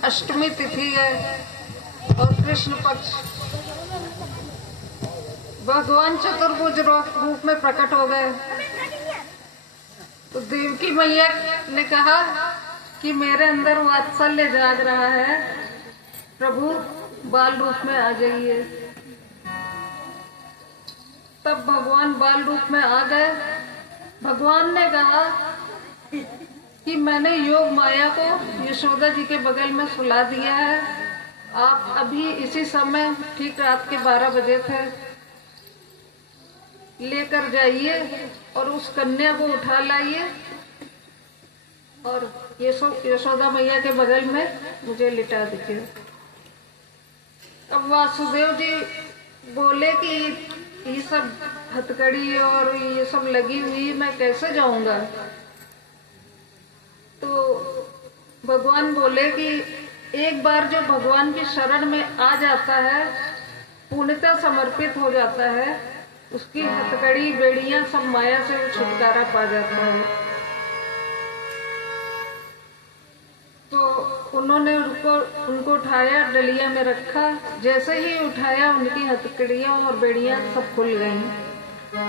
अष्टमी तिथि है और कृष्ण पक्ष। भगवान चतुर्भुज रूप में प्रकट हो गए। तो देवकी मैया ने कहा कि मेरे अंदर वात्सल्य जाग रहा है, प्रभु बाल रूप में आ जाइए। तब भगवान बाल रूप में आ गए। भगवान ने कहा कि मैंने योग माया को यशोदा जी के बगल में सुला दिया है। आप अभी इसी समय ठीक रात के 12 बजे थे, लेकर जाइए और उस कन्या को उठा लाइए और यशोदा मैया के बगल में मुझे लिटा दीजिए। अब वासुदेव जी बोले कि ये सब हथकड़ी और ये सब लगी हुई मैं कैसे जाऊंगा। तो भगवान बोले कि एक बार जो भगवान की शरण में आ जाता है, पूर्णतः समर्पित हो जाता है, उसकी हथकड़ी बेड़ियां सब माया से वो छुटकारा पा जाता है। तो उन्होंने उनको उठाया, डलिया में रखा। जैसे ही उठाया उनकी हथकड़ियां और बेड़ियां सब खुल गईं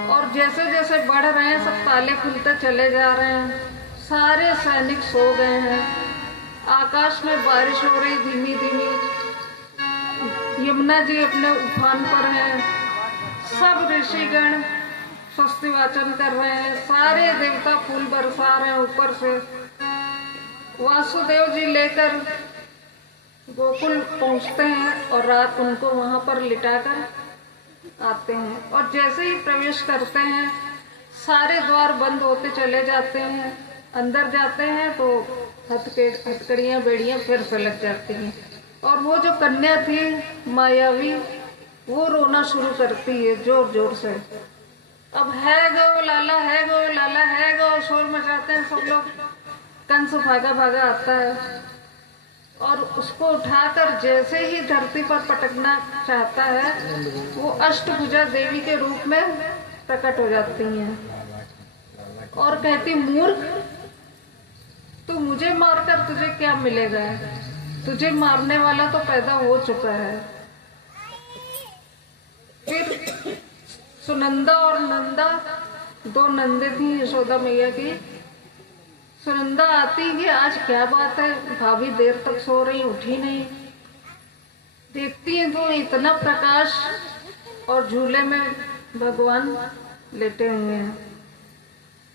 और जैसे जैसे बढ़ रहे हैं सब ताले खुलते चले जा रहे हैं। सारे सैनिक सो गए हैं। आकाश में बारिश हो रही धीमी धीमी। यमुना जी अपने उफान पर हैं। सब ऋषिगण स्वस्ति वाचन कर रहे हैं। सारे देवता फूल बरसा रहे हैं ऊपर से। वासुदेव जी लेकर गोकुल पहुंचते हैं और रात उनको वहां पर लिटाकर आते हैं। और जैसे ही प्रवेश करते हैं सारे द्वार बंद होते चले जाते हैं। अंदर जाते हैं तो हथकड़ियां बेड़ियां फिर से लग जाती हैं और वो जो कन्या थी मायावी, वो रोना शुरू करती है जोर जोर से। अब है गो लाला, है गो लाला, है गो, शोर मचाते हैं सब लोग। कंस भागा भागा आता है और उसको उठाकर जैसे ही धरती पर पटकना चाहता है, वो अष्टभुजा देवी के रूप में प्रकट हो जाती हैं और कहती, मूर्ख, तू मुझे मारकर तुझे क्या मिलेगा? तुझे मारने वाला तो पैदा हो चुका है। फिर सुनंदा और नंदा, दो नंदे थी यशोदा मैया की। सुनंदा आती कि आज क्या बात है, भाभी देर तक सो रही, उठी नहीं। देखती है तो इतना प्रकाश और झूले में भगवान लेटे हुए हैं।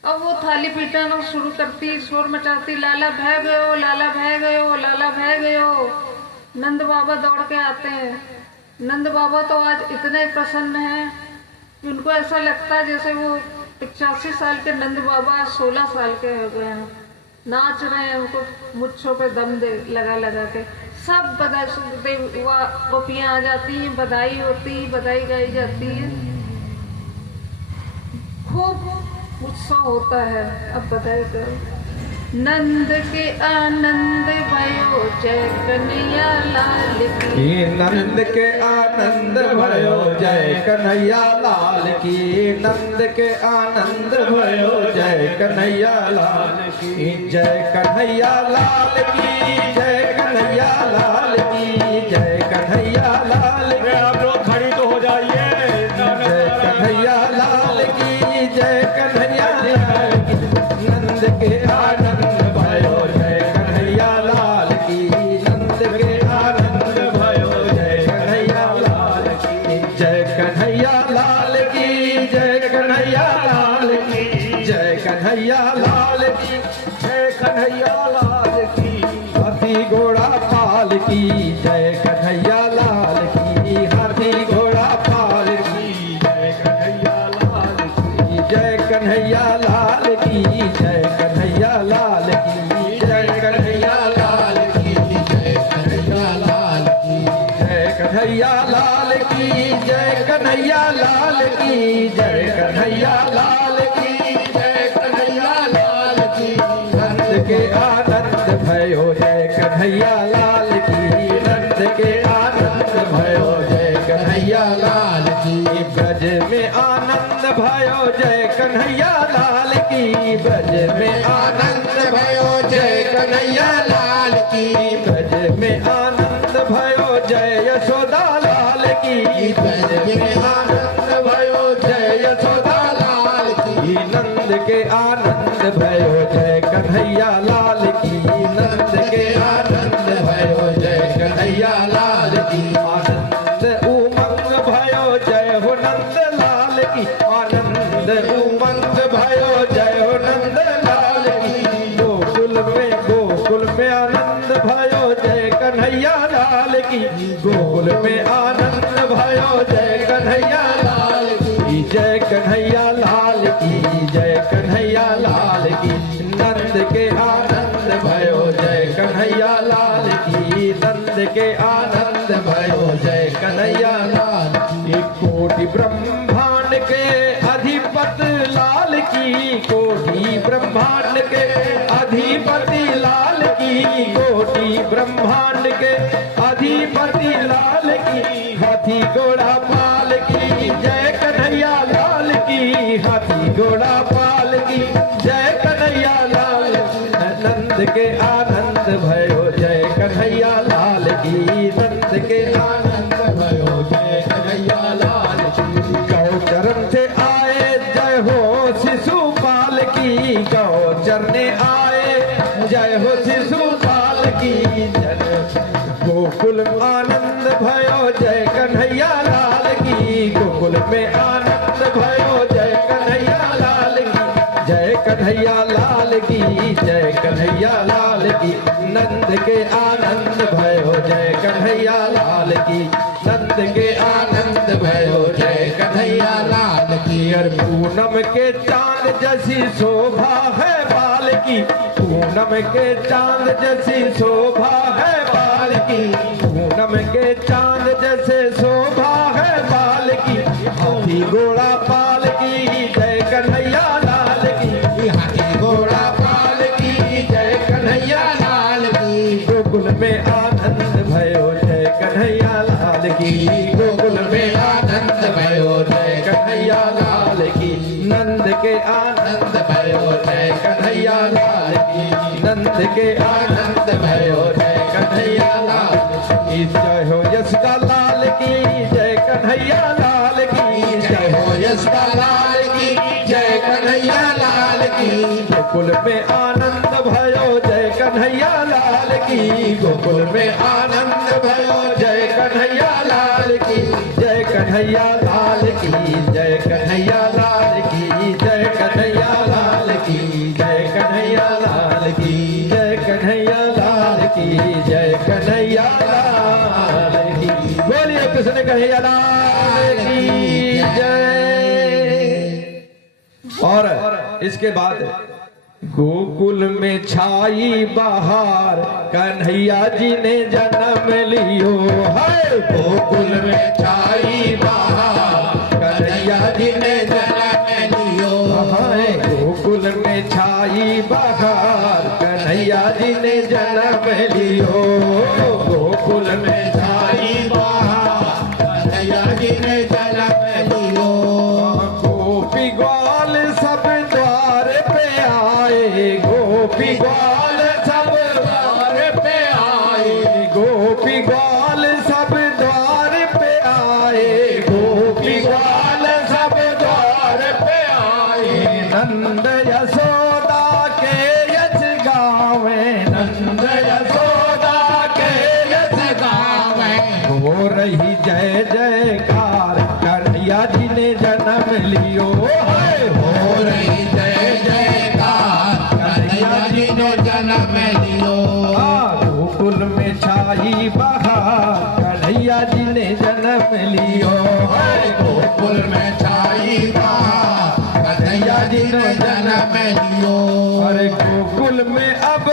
अब वो थाली पीटाना शुरू करती, शोर मचाती, लाला भय गयो, लाला भय गयो, लाला भय गयो। नंद बाबा दौड़ के आते हैं। नंद बाबा तो आज इतने प्रसन्न हैं कि उनको ऐसा लगता है जैसे वो 85 साल के नंद बाबा 16 साल के हो गए हैं। नाच रहे हैं, उनको मुच्छों पे दम दे लगा लगा के। सब बधाई, गोपियां आ जाती हैं, बधाई होती, बधाई गाई जाती है, खूब उत्सव होता है। अब बधाई करो। नंद के आनंद भयो जय कन्हैया लाल की। नंद के आनंद भयो जय कन्हैया लाल की। नंद के आनंद भयो जय कन्हैया लाल की। जय कन्हैया लाल की, जय कन्हैया लाल की, जय कन्हैया लाल की। आप लोग खड़ी तो हो जाइए। जय कन्हैया लाल की, जय कन्हैया लाल की। नंद के आनंद भयो जय कन्हैया लाल की। नंद के आनंद भयो जय कन्हैया लाल की। जय कन्हैया लाल की, जय कन्हैया लाल की, जय कन्हैया लाल की, जय कन्हैया लाल की। हाथी घोड़ा पाल की, जय कन्हैया लाल की। हाथी घोड़ा पाल की, जय कन्हैया लाल की। जय कन्हैया लाल की, जय कन्हैया लाल की। जय कन्हैया लाल की, जय कन्हैया लाल की। जय कन्हैया लाल की, जय कन्हैया लाल की। जय कन्हैया लाल की, जय कन्हैया लाल की। नंद के आनंद भयो जय कन्हैया लाल की। नंद के आनंद भयो जय कन्हैया लाल की। ब्रज में आनंद भयो जय कन्हैया लाल की। ब्रज में आनंद भयो जय कन्हैया लाल की। ब्रज में आनंद भयो जय यशोदा लाल की। ब्रज में आनंद भयो जय यशोदा लाल की। नंद के आनंद भयो जय कन्हैया लाल की। नंद के आनंद भयो जय कन्हैया लाल की। आनंद उमंग भयो जय हो नंद लाल की, आनंद उमंग भयो जय हो नंद लाल की। गोकुल में आनंद भयो जय कन्हैया लाल की, गोकुल में आनंद भयो जय कन्हैया लाल की, जय कन्हैया लाल की, जय कन्हैया लाल की। नंद के आनंद भयो जय कन्हैया लाल की, नंद के आनंद भयो जय कन्हैया लाल की। कोटि ब्रह्मांड के अधिपति लाल की, कोटि ब्रह्मांड के अधिपति लाल की, कोटि ब्रह्मांड के अधिपति लाल की। हाथी घोड़ा पाल की जय कन्हैया लाल की, हाथी घोड़ा पाल की जय कन्हैया लाल। नंद के आनंद भयो जय कन्हैया लाल की, नंद के आनंद भयो जय कन्हैया लाल की। गौ चरण से आए जय हो शिशुपाल की, गौ चरने आए जय हो शिशुपाल की। गोकुल आनंद भयो जय कन्हैया लाल की, गोकुल में आनंद भयो जय कन्हैया लाल की, जय कन्हैया लाल की, जय कन्हैया लाल की। नंद के आनंद भयो जय कन्हैया लाल की, नंद के आनंद भयो जय कन्हैया लाल की। और पूनम के चांद जैसी शोभा है बाल की, पूनम के चांद जैसी शोभा है बाल की, पूनम के चांद जैसे शोभा है बाल की। हाथी घोड़ा पाल की जय कन्हैया लाल की, हाथी घोड़ा पाल की जय कन्हैया लाल की। गोकुल में आनंद भयो जय कन्हैया लाल की, गोकुल में आनंद भयो जय कन्हैया लाल की। नंद के आनंद भयो जय कन्हैया लाल की, नंद के आनंद भयो जय कन्हैया लाल की। जय हो यशोदा लाल की जय कन्हैया लाल की, जय हो यशोदा लाल की जय कन्हैया लाल की। गोकुल में आनंद भयो जय कन्हैया लाल की, गोकुल में आनंद भयो जय कन्हैया लाल की, जय कन्हैया लाल की, जय कन्हैया लाल की, जय कन्हैया लाल की, जय कन्हैया लाल की, जय कन्हैया लाल की, जय कन्हैया लाल की। बोलिए कृष्ण कन्हैया लाल की जय। और इसके बाद गोकुल में छाई बहार कन्हैया जी ने जन्म लियो है, गोकुल में छाई बहार कन्हैया जी ने जन्म लियो है, गोकुल में छाई बहार कन्हैया जी ने जन्म लियो, गोकुल में छाई बहार कन्हैया जी ने जन्म लियो। गोपी ग्वाल सब द्वार पे आए, गोपी ग्वाल सब द्वार पे आए, गोपी ग्वाल सब द्वार पे आए, गोपी ग्वाल सब द्वार पे आए। नंद यशोदा के यश गावे, नंद यशोदा के यश गावे। हो रही जय जयकार कन्हैया जी ने जन्म लियो है, हो रही जय जयकार कन्हैया जी ने जन्म लियो। गोकुल में छाई बहार कन्हैया जी ने जन्म लियो है, गोकुल में छाई बहार कन्हैया जी ने जन्म लियो। अरे गोकुल में अब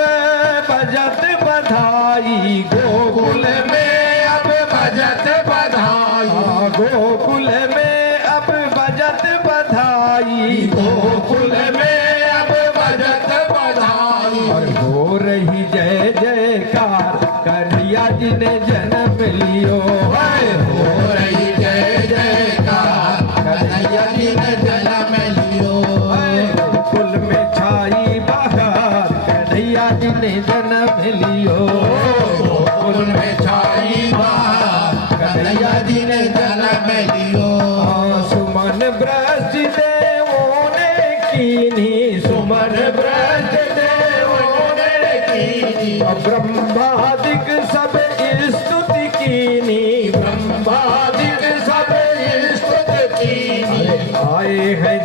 बजत बधाई, गोकुल में अब बजत बधाई, गोकुल में अब बजत बधाई, गोकुल में अब बजत बधाई। और हो रही जय जयकार कन्हैया जी ने जन्म लियो है, हो रही जय जयकार कन्हैया जी ने जन्म लियो है। गोकुल में छाई बहार कन्हैया जी ने जन्म लियो, गोकुल में छाई बहार कन्हैया जी ने जन्म लियो। सुमन ब्रज देवों ने कीनी, सुमन ब्रज देवों ने कीनी, ब्रह्मादिक सब स्तुति कीनी, ब्रह्म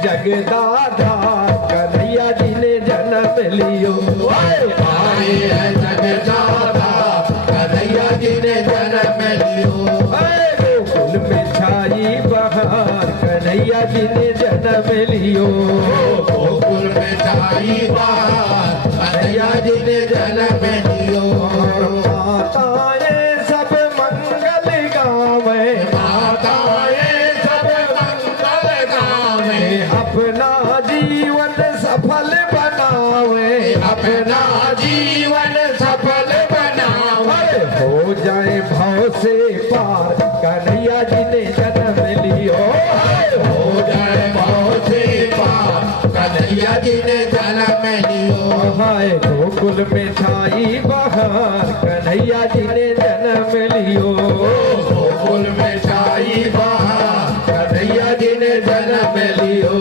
जगदाधार कन्हैया जी ने जन्म लियो। आए हैं जगदाधार कन्हैया जी ने जन्म लियो। गोकुल में छाई बहार कन्हैया जी ने जन्म लियो। गोकुल में छाई बहार कन्हैया जी ने जन्म लियो। माताएं सब मंगल गावे, माताएं सब मंगल गावे, अपना जीवन सफल बनावे, अपना जीवन सफल बनावे। हो जाए भव से पार कन्हैया जी ने जन्म लियो। हो जाए भव से पार कन्हैया जी ने जन्म लियो। हाय गोकुल में छाई बहार कन्हैया जी ने जन्म लियो। गोकुल में छाई बहार कन्हैया जी ने जन्म लियो।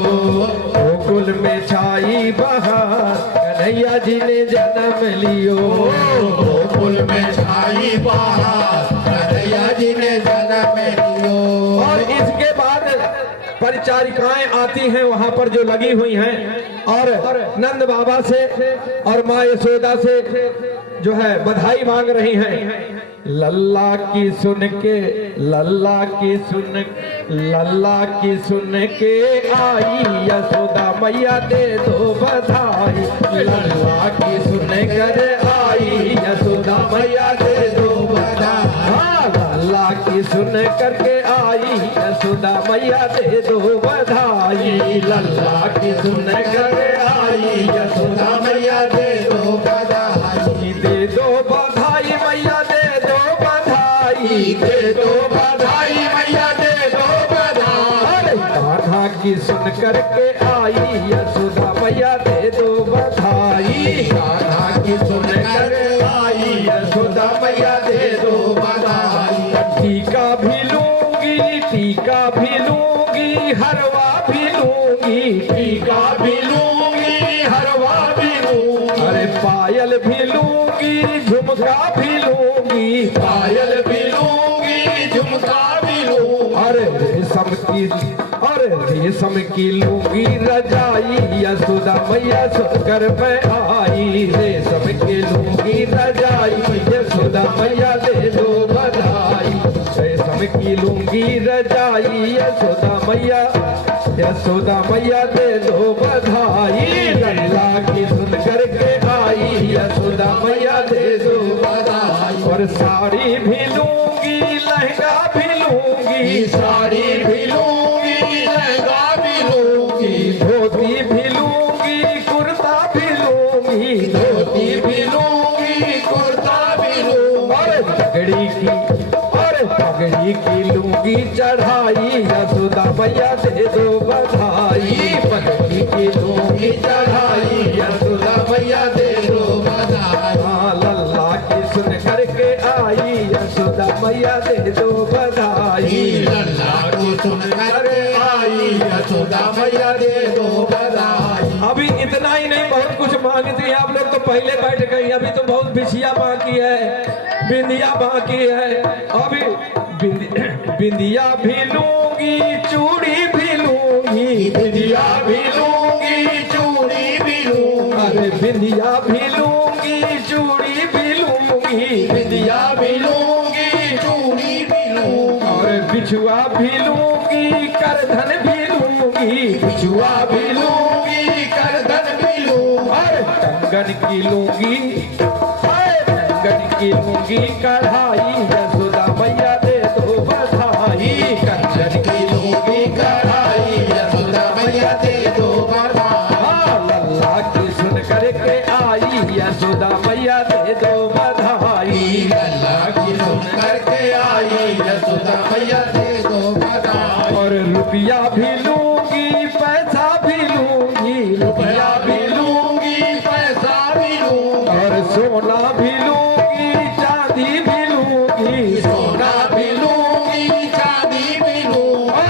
गोकुल में छाई बहार कन्हैया जी ने जन्म लियो। गोकुल में छाई बहार कन्हैया जी ने जन्म लियो। और इसके बाद परिचारिकाएं आती हैं वहां पर जो लगी हुई हैं और नंद बाबा से और माँ यशोदा से जो है बधाई मांग रही हैं। लल्ला की सुन के, लल्ला की सुन, लल्ला की सुन के आई यशोदा मैया दे दो बधाई। लल्ला की सुन कर आई यशोदा मैया दे दो बधाई। लल्ला की सुन करके आई यशोदा मैया दे दो बधाई। लल्ला की सुन कर आई यशोदा मैया दे दो बधाई। दे दो बधाई मैया दे दो बधाई। दे दो बधाई मैया दे दो बधाई। कान्हा की सुन करके आई यशोदा मैया दे दो बधाई। कान्हा की सुन कर आई यशोदा मैया दे दो बधाई। टीका भी लूंगी, टीका भी लूंगी, हरवा भी लूंगी, टीका भी लूंगी हरवा भी लूंगी। अरे पायल भी लूंगी, झुमका भी लूंगी, पायल भी लूंगी झुमका भी लूंगी। अरे रेशम की, अरे रेशम की लूंगी रजाई यशोदा मैया सुनकर मैं आई। रेशम की लूंगी रजाई यशोदा मैया दे दो बधाई। रेशम की लूंगी रजाई यशोदा मैया, यशोदा मैया दे दो बधाई। लल्ला की सुन करके आई यशोदा मैया दे दो बधाई। और साड़ी भी लूंगी, लहंगा भी लूंगी, साड़ी भी लूंगी लहंगा भी लूंगी। धोती भी लूंगी, कुर्ता भी लूंगी, धोती भी लूंगी कुर्ता भी लूंगी। और पगड़ी की, और पगड़ी की लूंगी चढ़ाई यशोदा मैया दे दो बधाई। पगड़ी की लूंगी चढ़ाई यशोदा मैया दे दो बधाई। हाँ लल्ला की सुन करके आई यशोदा मैया दे दो बधाई। लल्ला की सुन कर आई यशोदा मैया दे दो बधाई। अभी इतना ही नहीं, बहुत कुछ मांगती है। आप लोग तो पहले बैठ गई, अभी तो बहुत बिछिया बाकी है, बिंदिया बाकी है। अभी बिंदिया भी लूंगी, चूड़ी भी लूंगी, बिंदिया भी लूंगी चूड़ी भी लूंगी। अरे बिंदिया भी लूंगी, चूड़ी भी लूंगी, बिंदिया भी लूंगी चूड़ी भी लूंगी। और बिछुआ भी लूंगी, करधन भी लूंगी, बिछुआ भी लूंगी करधन भी लूंगी। और कंगन की लूंगी, कंगन की लूंगी कढ़ाई यशोदा मैया दे दो बधाई। कंगन की लूंगी कढ़ाई यशोदा मैया दे दो बधाई। हाँ लल्ला की सुन करके आई यशोदा मैया दे दो बधाई। लल्ला की सुन करके आई यशोदा मैया दे दो बधाई। और रुपया भी लूंगी, पैसा भी लूंगी, रुपया भी लूंगी पैसा भी लूंगी। और सोना भी लूंगी, चांदी भी लूंगी, सोना भी लूंगी चांदी भी लूंगी।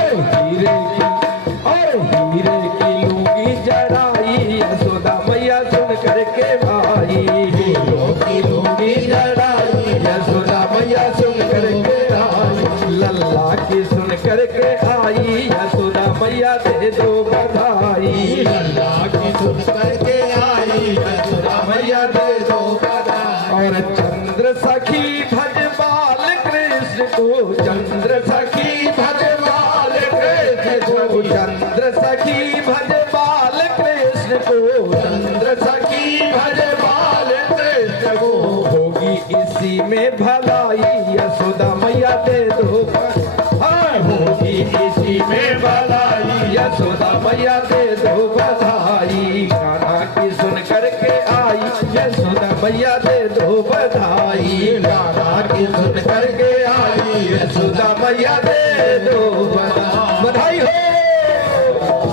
और हीरे की लूंगी जड़ाई यशोदा मैया सुन करके भाई। हीरों की लूंगी जड़ाई यशोदा मैया सुन करके आई। लल्ला की सुन करके आई यशोदा मैया दे दो बधाई। लल्ला की सुन करके आई यशोदा मैया दे दो बधाई। और चंद्र सखी भज बाल कृष्ण को, चंद्र सखी भज बाल कृष्ण को, चंद्र सखी भज बाल कृष्ण को, चंद्र सखी भज बाल कृष्ण को। होगी इसी में भलाई यशोदा मैया दे दो, हाँ होगी इसी में भलाई यशोदा मैया दे दो बधाई। कान्हा की सुन करके आई यशोदा मैया दे दो बधाई। लल्ला की सुन करके आई यशोदा मैया दे दो बधाई हो।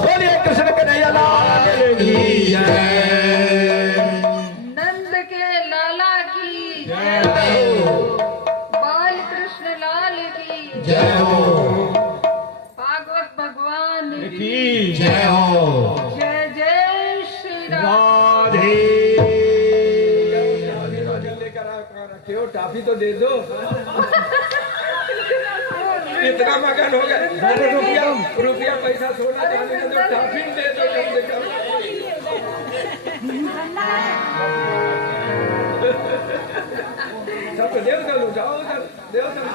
बोलिए कृष्ण कन्हैया लाल की जय। नंद के लाला की बाल कृष्ण लाल की जय हो, भागवत भगवान की जय हो। जय जय श्री राम। राधे। रखे हो टाफी तो दे दो। इतना मगन हो गए, रुपया पैसा सोना चांदी का तो टाफी दे दो कम से कम। सब तो देव चलो जाओ देव चलो।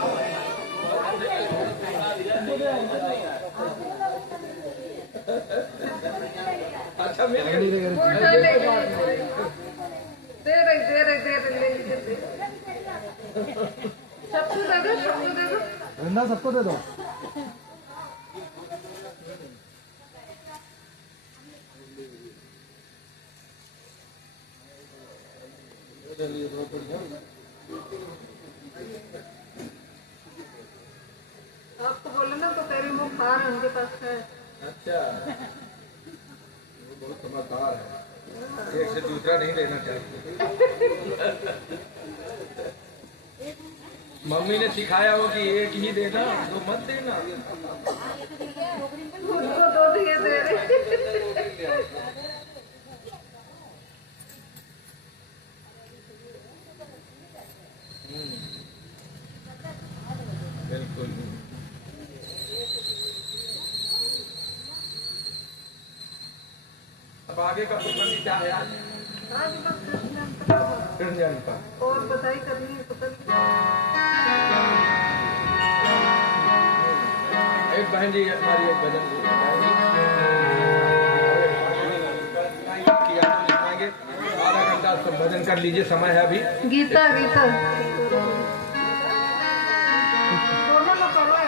अच्छा मिल गया। फोटो लेके दे रही सबको दे दो, सबको दे दो। वृंदा सबको दे दो। आपको बोला ना तो तेरी मुँह खार उनके पास है। अच्छा वो बहुत समझदार है, एक से दूसरा नहीं लेना चाहिए। मम्मी ने सिखाया हो कि एक ही देना, तो मत देना। उनको दो दिए दे रहे। बिल्कुल। अब आगे का प्रबंध क्या है? आज बस कृष्ण कृष्ण का और बधाई करनी है पता एक बहन जी हमारी एक भजन लिखवाएंगे। आधा घंटा भजन कर लीजिए, समय है अभी। गीता गीता दोनों लोग करो।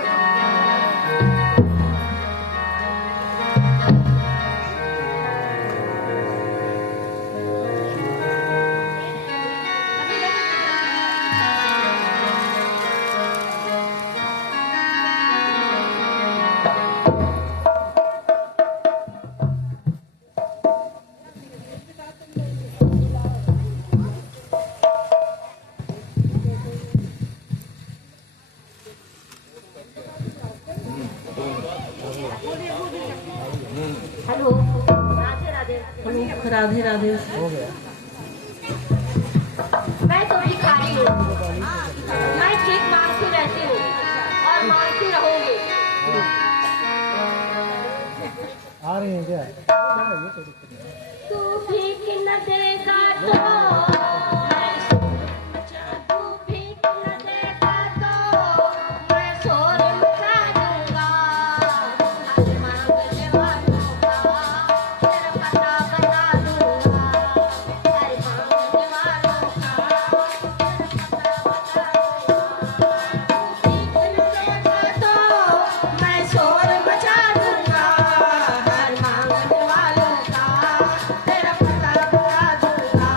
हेलो, राधे राधे। हो गया। मैं तो भिखारी हूँ, मैं ठीक मांगती रहती हूँ और मांगती रहूंगी। आ रही है क्या? तू भीख न देगा तो तू भीख न देगा तो मैं शोर मचा दूंगा। हर मांगने वालों का तेरा पता बता दूंगा। हर मांगने वालों का तेरा पता बता दूंगा। तू भीख न देगा तो मैं शोर मचा दूंगा। हर मांगने वालों का तेरा पता बता दूंगा।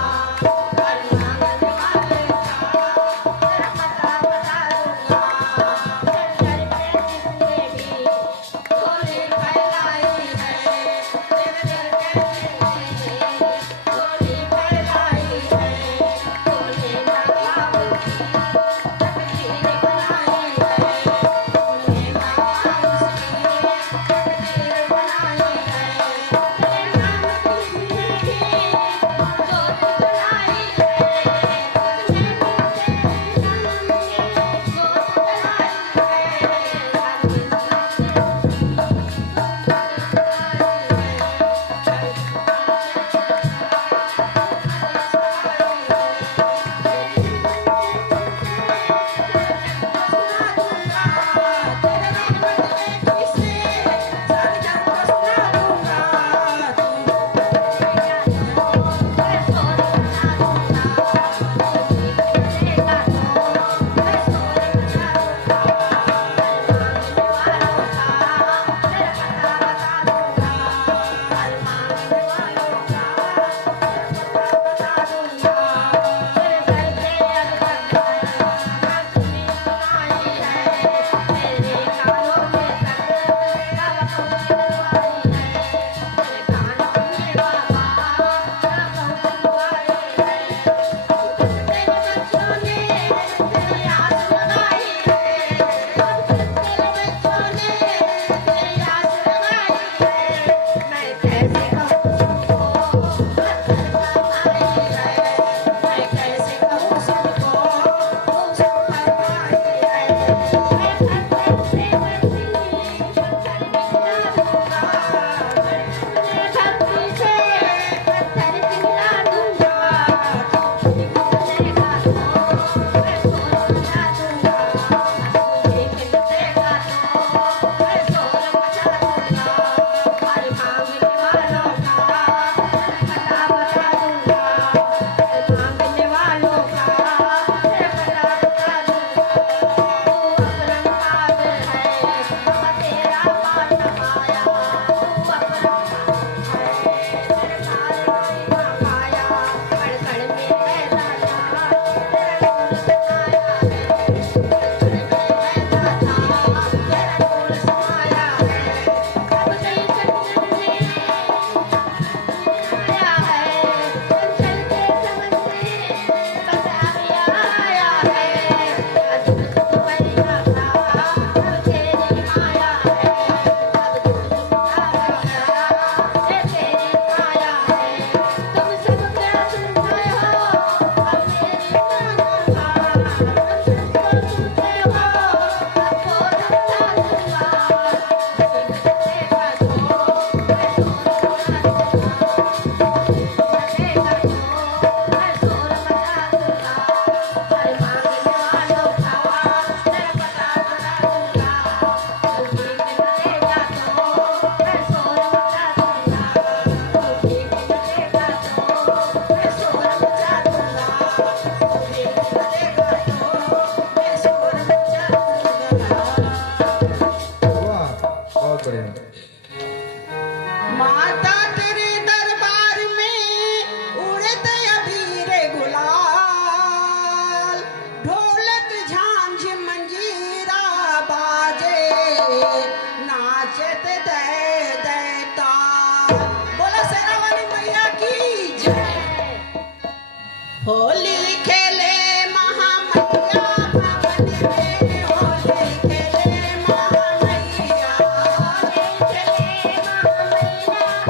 होली खेले महामैया भवन में, होली खेले महामैया, होली खेले महामैया भवन में,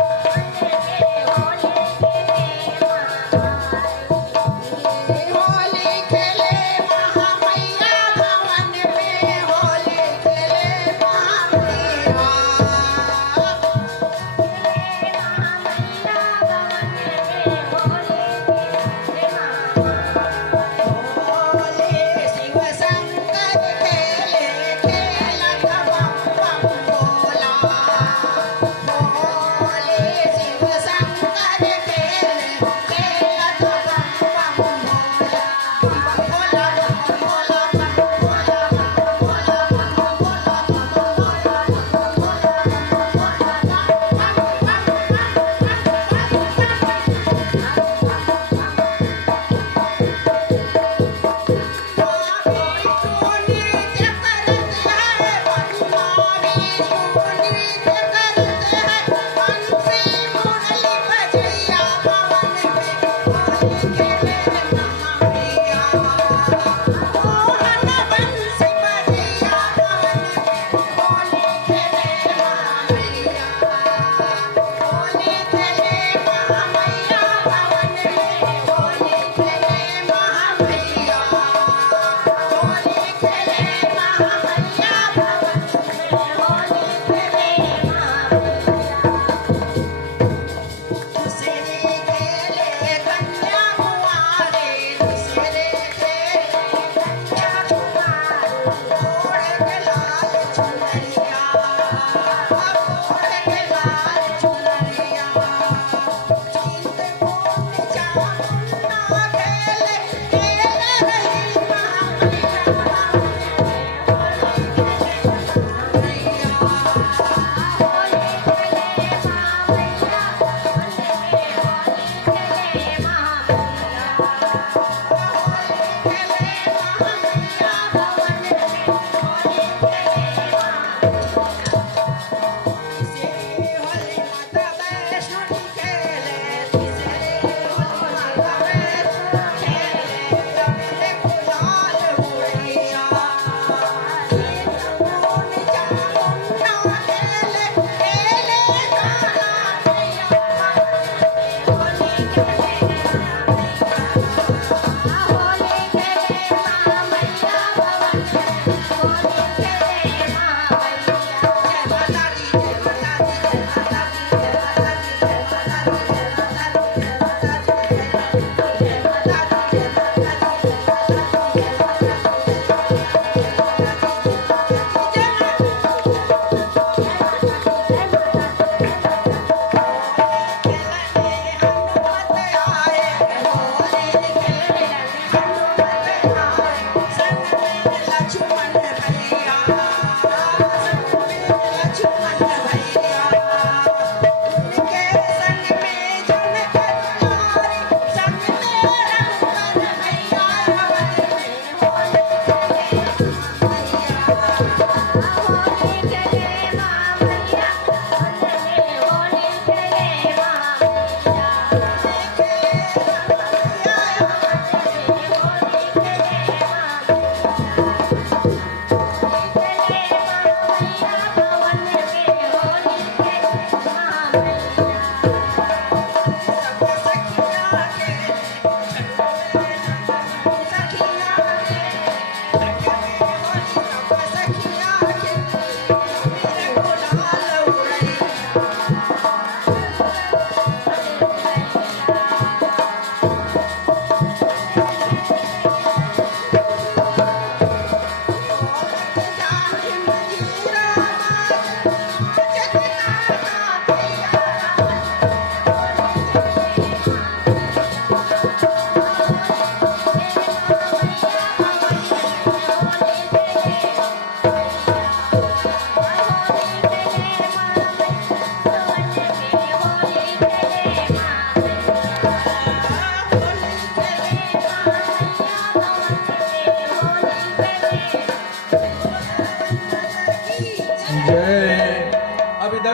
होली खेले महामैया भवन में, होली खेले महामैया। शिव शंकर खेले खेलत बम बम बोला, बोले शिव शंकर खेले खेलत बम बम बोला, बोला बोला बोला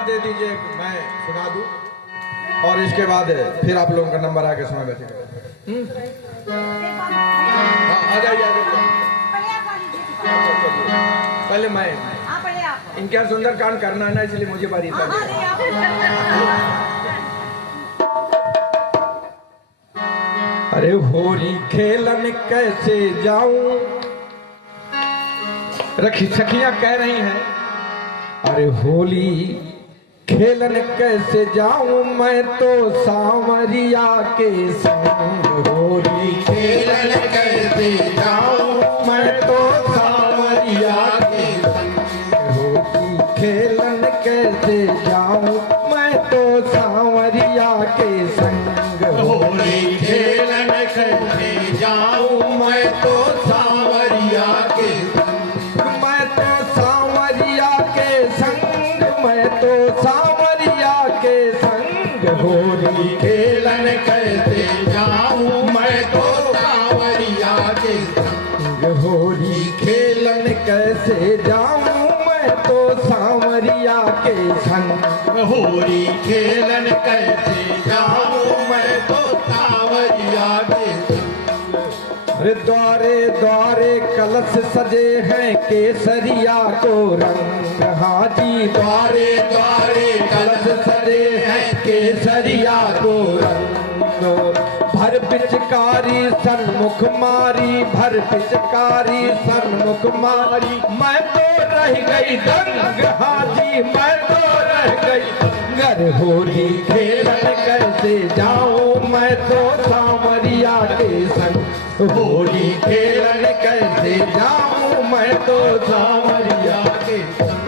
दे दीजिए, मैं सुना दूं और इसके बाद फिर आप लोगों का नंबर आके सुना बैठेगा। आ जाइए पहले मैं इनके यहाँ सुंदरकांड करना है ना, इसलिए मुझे बारी अरे होरी खेलन कैसे जाऊं, रखी सखियां कह रही हैं अरे होली खेलन कैसे जाऊं मैं तो सांवरिया के संग। होली खेलन कैसे जाऊं मैं तो सांवरिया के संग। होली खेलन कैसे जाऊं मैं तो सांवरिया के संग। होली खेलन कैसे जाऊं मैं तो सांवरिया के संग। मैं तो सांवरिया के संग, मैं तो सांवरिया के संग। होली खेलन कैसे जाऊं मैं तो सांवरिया के संग। होली खेलन कैसे जाऊं मैं तो सांवरिया के संग। होली खेलन कैसे जाऊं मैं तो सांवरिया के संग। अरे द्वारे द्वारे कलश सजे हैं केसरिया को रंग। हाजी द्वारे द्वारे कलश सजे हैं केसरिया को रंग। भर पिचकारी सन्मुख मारी, भर पिचकारी सन्मुख मारी। मैं तो रह गई दंग हाजी, मैं तो रह गई। गर होली खेलन कैसे जाऊं मैं तो सांवरिया के संग। होली खेलन कैसे जाऊं मैं तो सांवरिया के संग।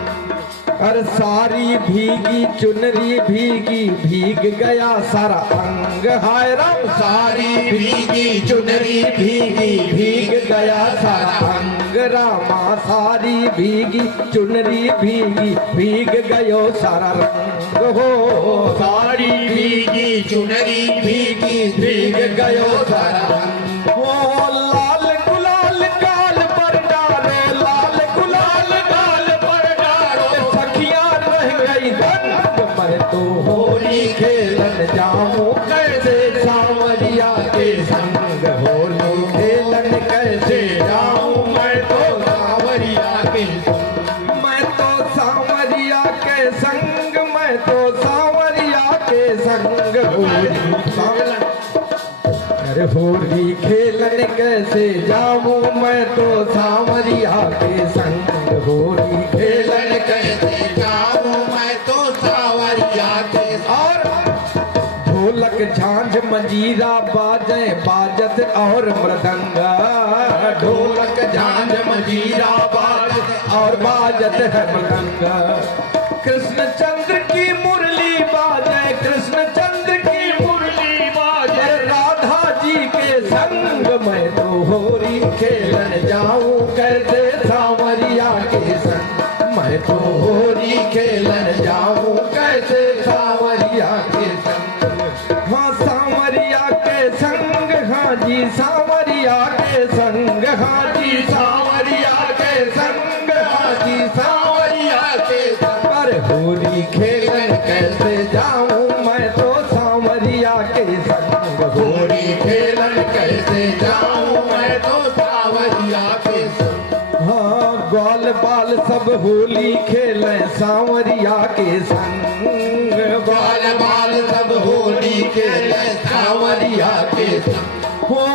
अरे सारी भीगी चुनरी भीगी, भीग गया सारा अंग। हाय राम सारी भीगी चुनरी भीगी, भीग गया सारा अंग। रामा सारी भीगी चुनरी भीगी, भीग गयो सारा रंग। हो सारी भीगी चुनरी भीगी, भीग गयो सारा रंग। हो लाल गुलाल गाल पर डारो, लाल गुलाल गाल पर डारो। सखियां रह गई दंग, मैं तो होली खेलन जाऊं कैसे सांवरिया के संग। होली खेलन कैसे जाऊं मैं तो सांवरिया के संग। मैं तो सांवरिया के संग, मैं तो सांवरिया के संग। होली खेलन अरे होली खेलन कैसे जाऊं मैं तो सांवरिया के संग। होली खेलन खेलन कैसे जाऊं मैं तो सांवरिया के संग। और ढोलक झांझ मंजीरा बाजे बाजत और मृदंगा। ढोलक झांझ मंजीरा बाजत और बाजत है मृदंगा। कृष्ण चंद्र की मुरली बाजे, कृष्ण चंद्र की मुरली बाजे। राधा जी के संग मैं तो होली खेलन जाऊं कैसे सांवरिया के संग। मैं तो होली खेलन जाऊं कैसे सांवरिया के संग। हाँ सांवरिया के संग, हाँ जी सांवरिया के संग। हाँ जी सांवरिया के संग, हाँ जी सांवरिया के संग। अरे होली खेलन कैसे जाऊं मैं तो सांवरिया के संग। होली खेलन कैसे जाऊं मैं तो सांवरिया के संग। हाँ ग्वाल बाल सब होली खेले सांवरिया के संग। बाल बाल सब होली खेले सांवरिया के संग। हो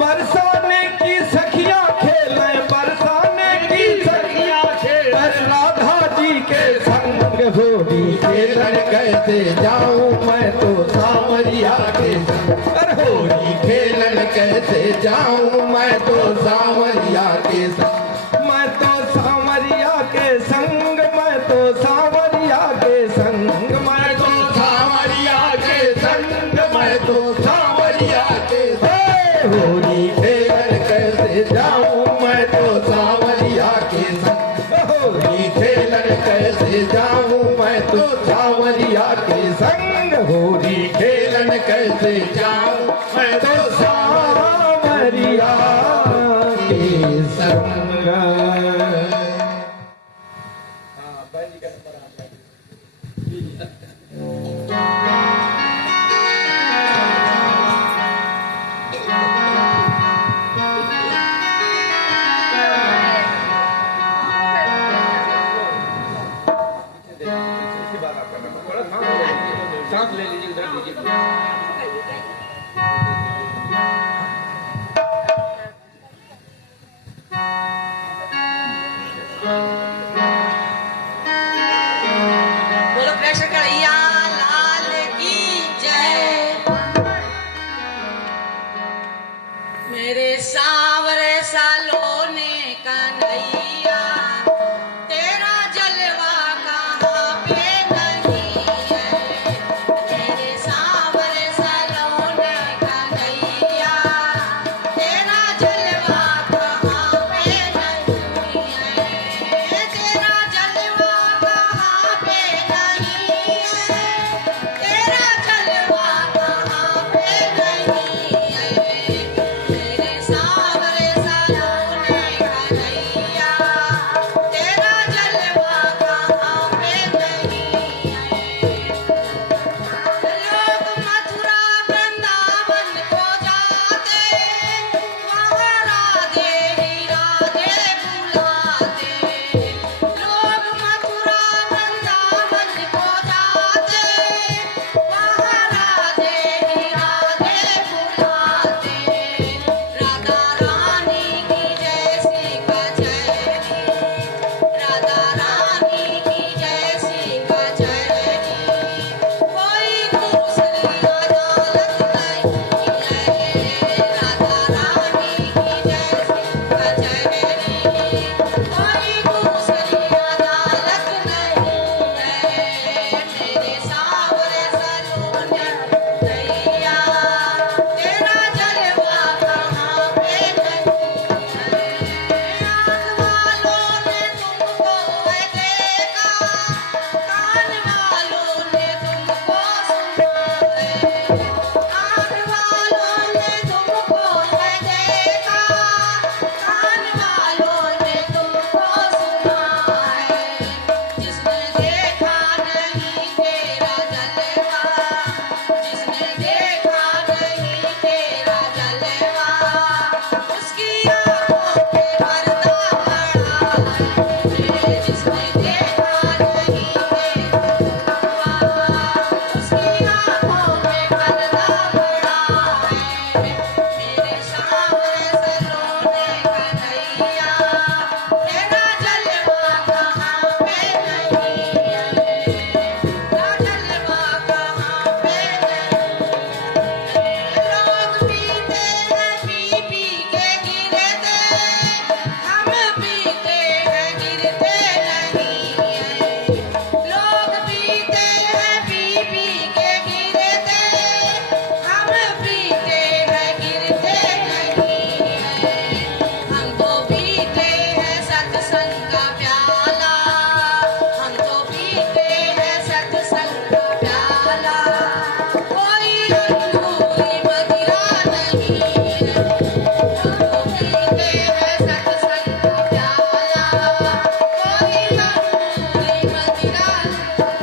बरसाने की सखियां खेले, बरसाने की सखियां खेले। राधा जी के संग होली खेलन कैसे जाऊं मैं तो सांवरिया के संग। अरे होली खेलन कैसे जाऊं मैं तो सांवरिया के संग। मैं तो सांवरिया के संग, मैं तो सांवरिया के संग। मैं तो सांवरिया के संग, मैं तो सांवरिया के संग। होली खेलन कैसे जाऊं मैं तो सांवरिया के संग। होली खेलन कैसे जाऊं मैं तो सांवरिया के संग। होली खेलन कैसे जाऊं मैं तो सांवरिया के संग। सांस ले लीजिए, उधर लीजिए। बोलो कृष्ण कन्हैया लाल की जय। मेरे सांवरे सालोने कन्हैया तेरा जलवा कहाँ पे नहीं है। मेरे सांवरे सालोने कन्हैया तेरा जलवा कहाँ पे नहीं है। तेरा जलवा कहाँ पे नहीं है। तेरा जलवा कहाँ पे नहीं है। मेरे सांवरे सालोने कन्हैया तेरा जलवा कहाँ पे नहीं है। लोग मथुरा वृंदावन को जाते वहाँ राधे ही राधे बुलाते। लोग मथुरा वृंदावन को जाते वहाँ राधे ही राधे बुलाते। राधा रानी की जैसी कचहरी, राधा रानी की जैसी कचहरी कोई दूसरी अदालत नहीं है। राधा रानी की जैसी कचहरी कोई दूसरी अदालत नहीं है। मेरे सांवरे सलोने कन्हैया तेरा जलवा कहाँ पे नहीं है। आँख वालों ने तुमको है देखा, कान वालों ने तुमको सुना है। आँख वालों ने तुमको है देखा, कान वालों ने तुमको सुना है। जिसने देखा नहीं तेरा जलवा, जिसने देखा नहीं तेरा जलवा उसकी आँखों पे पर्दा पड़ा है। जिसने देखा नहीं तेरा जलवा उसकी आँखों पे पर्दा पड़ा है। मेरे सांवरे सलोने कन्हैया तेरा जलवा कहाँ पे नहीं है। तेरा जलवा कहाँ पे नहीं है। लोग पीते हैं पी पी के गिरते, हम पीते हैं गिरते नहीं है। लोग पीते हैं पी पी के गिरते, हम पीते हैं गिरते नहीं है। हम तो पीते हैं सत्संग का प्याला, हम तो पीते हैं सत्संग का प्याला कोई अंगूरी मदिरा नहीं है। हम तो पीते हैं सत्संग का प्याला कोई अंगूरी मदिरा नहीं।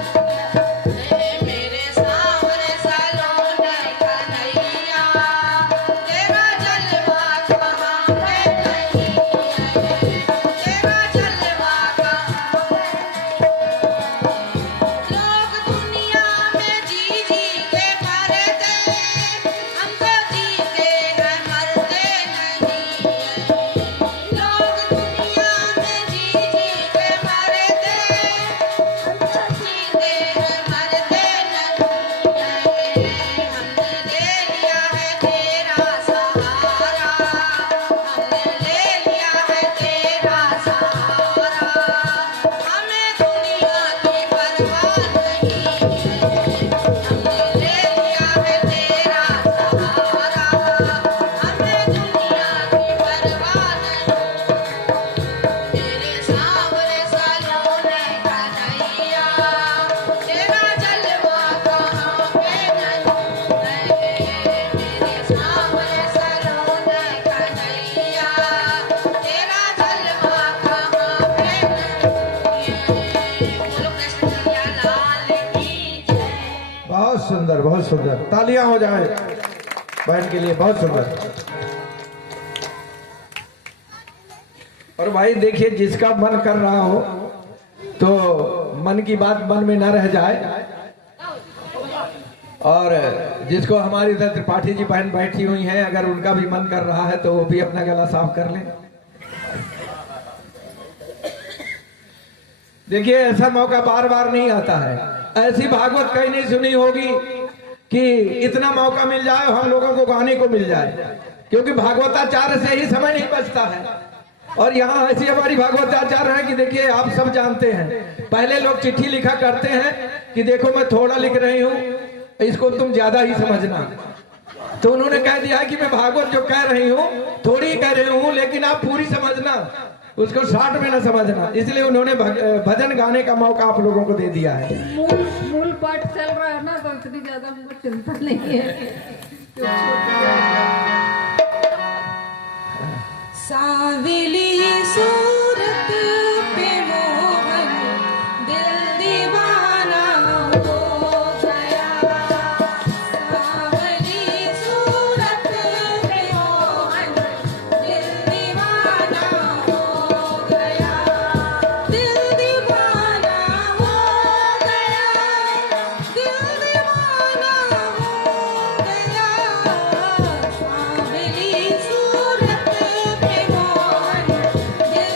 मेरे सांवरे सलोने कन्हैया तेरा जलवा कहाँ पे नहीं है। तेरा जलवा कहाँ पे। लोग दुनिया में जी जी के मरते, हम तो जीते हैं मरते नहीं है। लोग दुनिया में जी जी के मरते, हम तो जीते हैं मरते नहीं है। हमने ले लिया है तेरा सहारा, हमने ले लिया है तेरा सहारा हमें दुनिया की परवाह नहीं है। हमने ले लिया है तेरा सहारा हमें दुनिया की परवाह नहीं। मेरे सांवरे सलोने कन्हैया तेरा जलवा कहाँ पे नहीं है। मेरे सांवरे सलोने कन्हैया तेरा जलवा कहाँ पे नहीं है। बोलो कृष्ण कन्हैया लाल की जय। बहुत सुंदर, बहुत सुंदर। तालियां हो जाए बहन के लिए, बहुत सुंदर। और भाई देखिए, जिसका मन कर रहा हो तो मन की बात मन में ना रह जाए, और जिसको हमारी इधर त्रिपाठी जी बहन बैठी हुई हैं, अगर उनका भी मन कर रहा है तो वो भी अपना गला साफ कर लें। देखिए ऐसा मौका बार बार नहीं आता है, ऐसी भागवत कहीं नहीं सुनी होगी कि इतना मौका मिल जाए हम लोगों को गाने को मिल जाए, क्योंकि भागवताचार्य से ही समय नहीं बचता है। और यहाँ ऐसी हमारी भागवताचार्य है कि देखिए आप सब जानते हैं, पहले लोग चिट्ठी लिखा करते हैं कि देखो मैं थोड़ा लिख रही हूँ, इसको तुम ज्यादा ही समझना। तो उन्होंने कह दिया है कि मैं भागवत जो कह रही हूँ थोड़ी कह रही हूँ, लेकिन आप पूरी समझना, उसको शॉर्ट में ना समझना। इसलिए उन्होंने भजन गाने का मौका आप लोगों को दे दिया है। मूल पाठ चल रहा है ना, तो इतनी ज्यादा हमको चिंता नहीं है। सावली सूरत पे मोहन दिल दीवाना हो गया। सावली सूरत पे मोहन दिल दीवाना हो गया। दिल दीवाना हो गया। दिल दीवाना हो गया। सावली सूरत पे मोहन दिल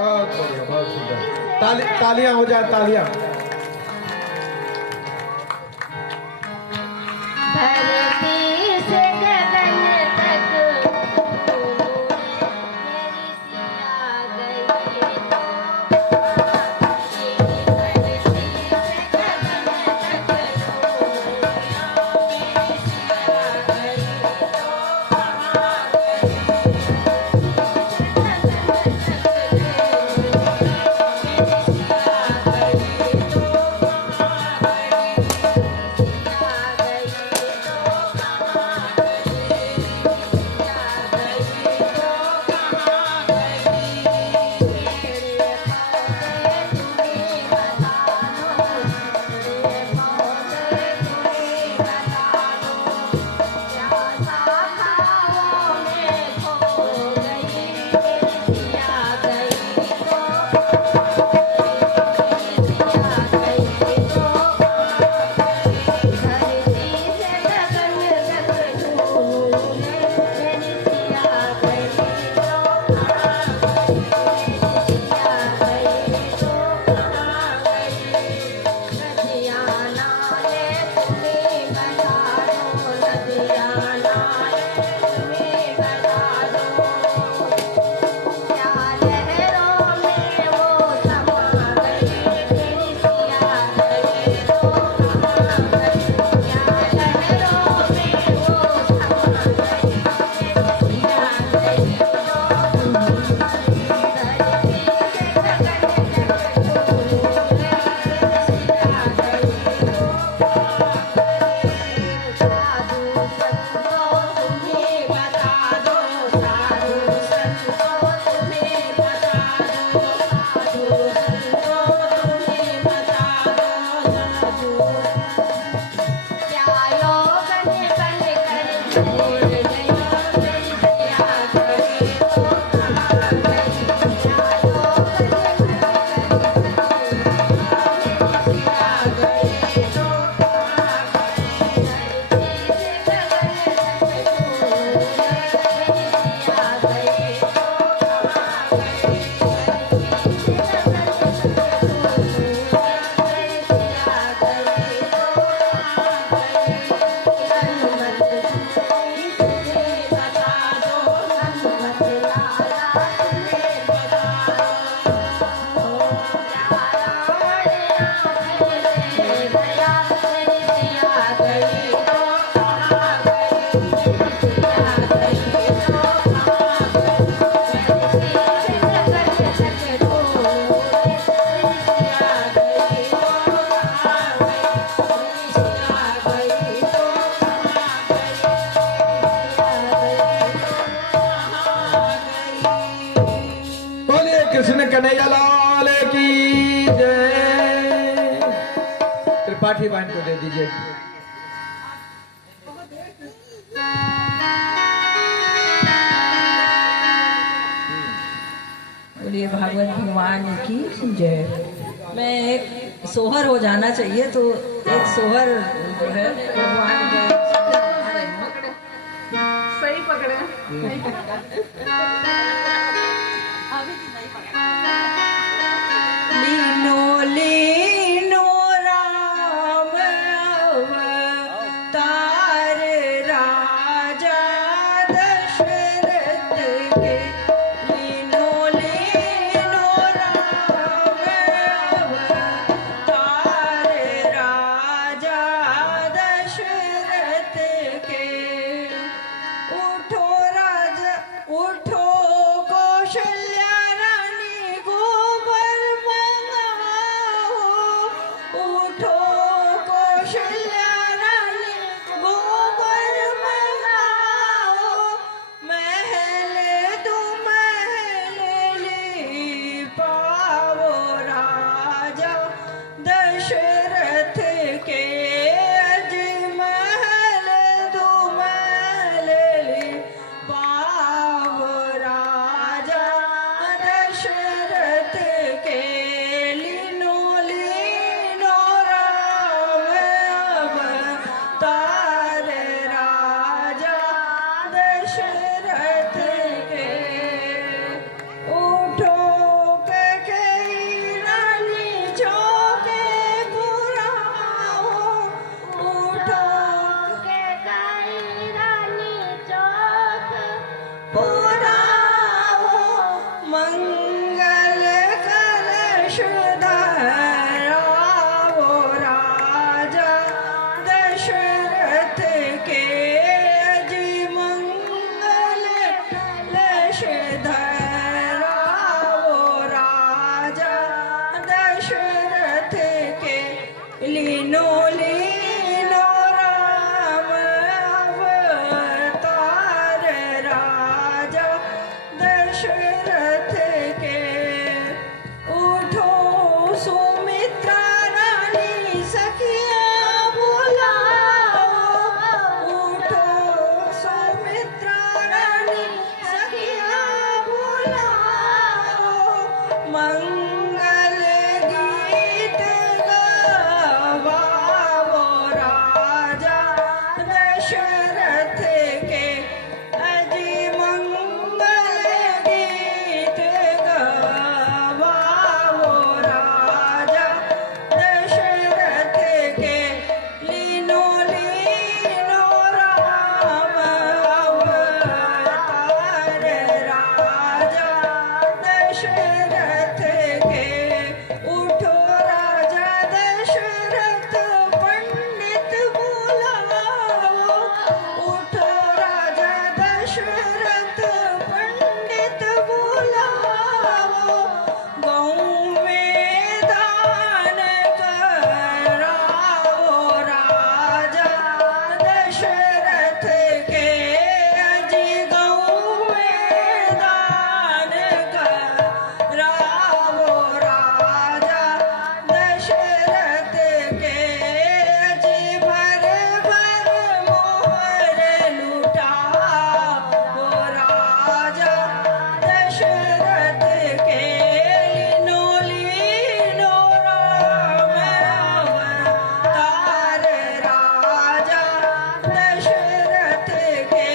बहुत बढ़िया, बहुत सुंदर। तालियां हो जाए, तालियां। धरती से गगन तक मेरी सिया गई तो धरती से गगन तक मेरी सिया गई कृष्ण कन्हैया लाल की जय। त्रिपाठी बहन को दे दीजिए। बोलिए भागवत भगवान की जय। मैं एक सोहर हो जाना चाहिए, तो एक सोहर जो है भगवान सही पकड़े। लीनो लीनो राम अवतार राजा दशरथ के। लीनो लीनो राम अवतार राजा दशरथ के। उठो राजा उठो दशरथ के उठो राजा दशरथ पंडित बुलाओ उठो राजा दशरथ पंडित बुलाओ गऊ में दान कराओ राजा दशरथ के अजी गऊ में दान कराओ राजा दशरथ के अजी भर भर मोहर लुटाओ राजा दशरथ के लीनो लीनो राम अवतार राजा दशरथ के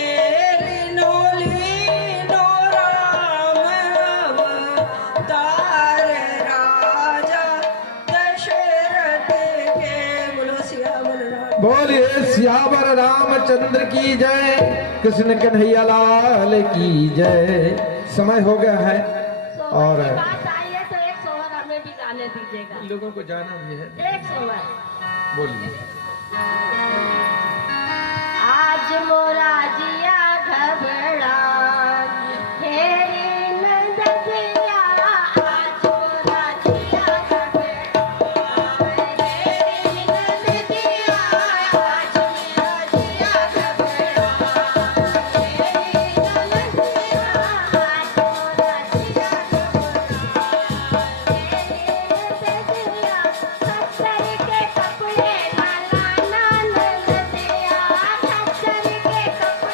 लीनो लीनो राम अवतार राजा दशरथ के बोलो सियावर राम बोलिए सियावर रामचंद्र की जय, कृष्ण कन्हैया लाल की जय। समय हो गया है और सोहर की बात आई है तो एक सोहर हमें भी गाने दीजिएगा। लोगों को जाना भी है। एक सोहर। बोलिए। आज मोरा जिया घबरा हेरी नंदिया आज मोरा जिया घबरा हेरी नंदिया आज मोरा जिया घबरा हेरी नंदिया आज मोरा जिया घबरा हेरी नंदिया सत्तर के कपड़े लाला नंदिया सत्तर के कपड़े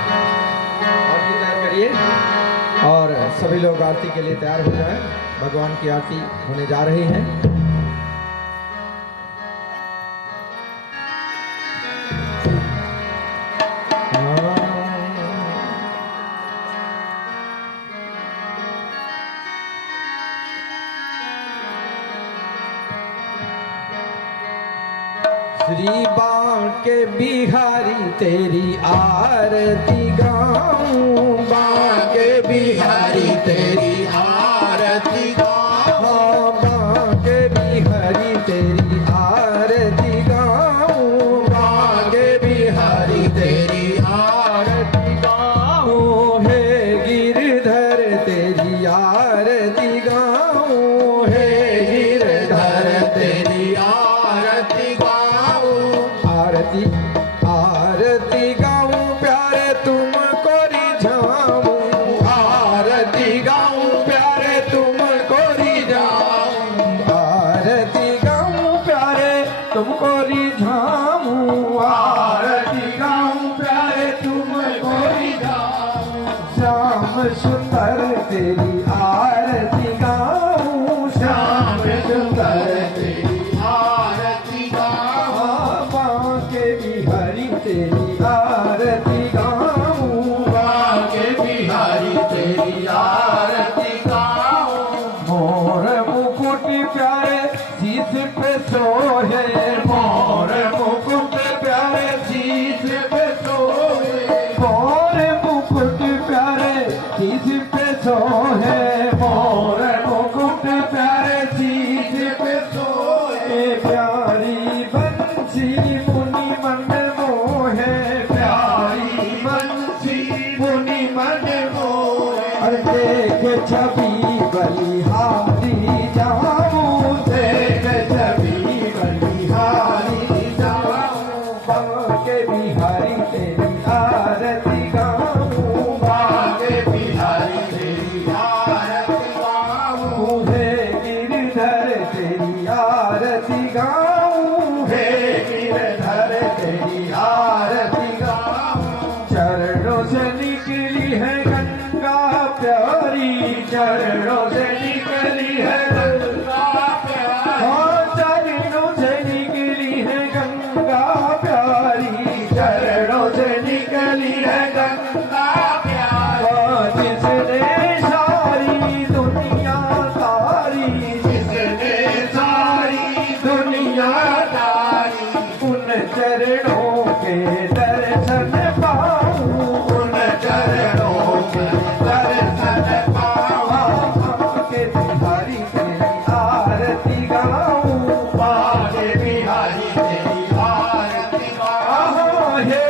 आरती तैयार करिए और सभी लोग आरती के लिए तैयार हो जाएं। भगवान की आरती होने जा रही है। श्री बांके बिहारी तेरी आरती गाऊं, बांके बिहारी तेरी आरती गाऊं, बांके बिहारी तेरी आरती गाऊं, बांके बिहारी तेरी आरती गाऊं, हे गिरधर तेरी आरती गाऊं, हे गिरधर तेरी आरती गाऊं, आरती आरती गाऊं प्यारे तुमको रिझाऊं, आरती गाऊं प्यारे तुमको रिझाऊं, आरती गाऊं प्यारे तुमको रिझाऊं, आरती गाऊं प्यारे तुमको रिझाऊं, श्याम सुंदर तेरी आरती गाऊं, श्याम सुंदर तेरी आरती गाऊं, बांके बिहारी तेरी आरती गाऊं, बांके बिहारी तेरी आरती गाऊं, मोर मुकुट प्यारे शीश पे सोहे, मोर मुकुट प्यारे शीश पे सोए, मोर मुकुट प्यारे शीश पे सोहे, मोर मुकुट प्यारे शीश पे सोए, प्यारी बंसी मुनि मन मोहे, प्यारी बंसी मुनि मन मोहे, अरे देख छवि बलिहारी जाऊं, देख छवि बलिहारी जाऊं, बांके बिहारी तेरी आरती गाऊं, बांके बिहारी तेरी आरती गाऊं, हे गिरधर तेरी आरती गाऊं, हे गिरधर तेरी आरती गाऊं, चरणों से निकली है गंगा प्यारी, चरणों से निकली है गंगा प्यारी, हाँ चरणों से निकली है गंगा प्यारी, चरणों से निकली है गंगा प्यारी, जिसने सारी दुनिया तारी, जिसने सारी दुनिया तारी, उन चरणों के दर्शन पाऊं, उन चरणों के दर्शन पाऊं, बांके बिहारी तेरी आरती गाऊं, बांके बिहारी तेरी आरती गाऊं, हे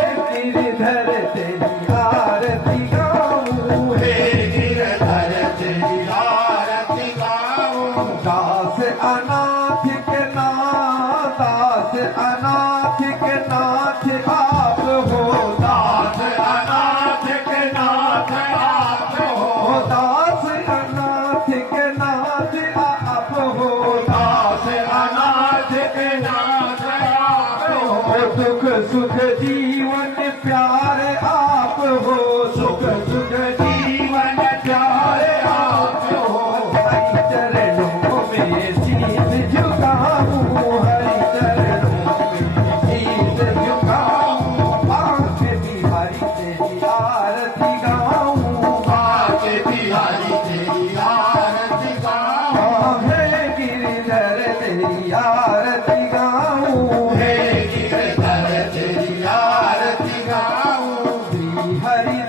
गिरधर तेरी आरती गाऊं, हे गिरधर तेरी आरती गाऊं, दास अनाथ के नाथ, दास अनाथ के नाथ आप हो, दास अनाथ के नाथ आप हो, दास अनाथ के नाथ आप हो, दास अनाथ के नाथ आप हो, दुख सुख जीवन प्यारे आप हो, सुख सुख जीवन प्यारे आप हो, हरि चरणों में शीश झुकाऊं, हरि चरणों में शीश झुकाऊं, बांके बिहारी तेरी आरती गाऊं, बांके बिहारी तेरी आरती गाऊं, हे गिरधर तेरी आरती गाऊं, हे गिरधर तेरी आरती गाऊं, श्री हरि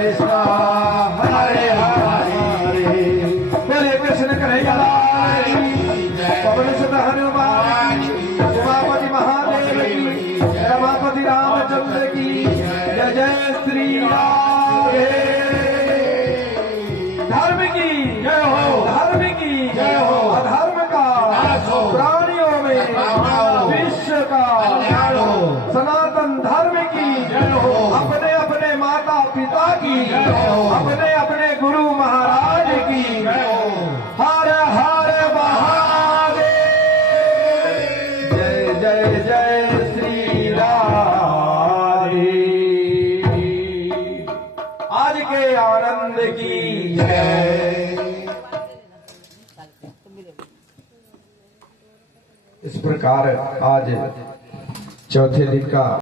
कृष्णा हरे हरे बोले कृष्ण कन्हैया लाल की पवन सुत हनुमान उमापति महादेव की रमापति रामचंद्र की जय जय श्री राम धर्म की जय हो धर्म की जय हो अधर्म का प्राणियों में विश्व का सनातन धर्म की जय हो अपने अपने माता पिता की जय हो अपने अपने गुरु महाराज की जय हो हर हर महादेव जय जय जय श्री राम आज के आनंद की जय। इस प्रकार आज चौथे दिन का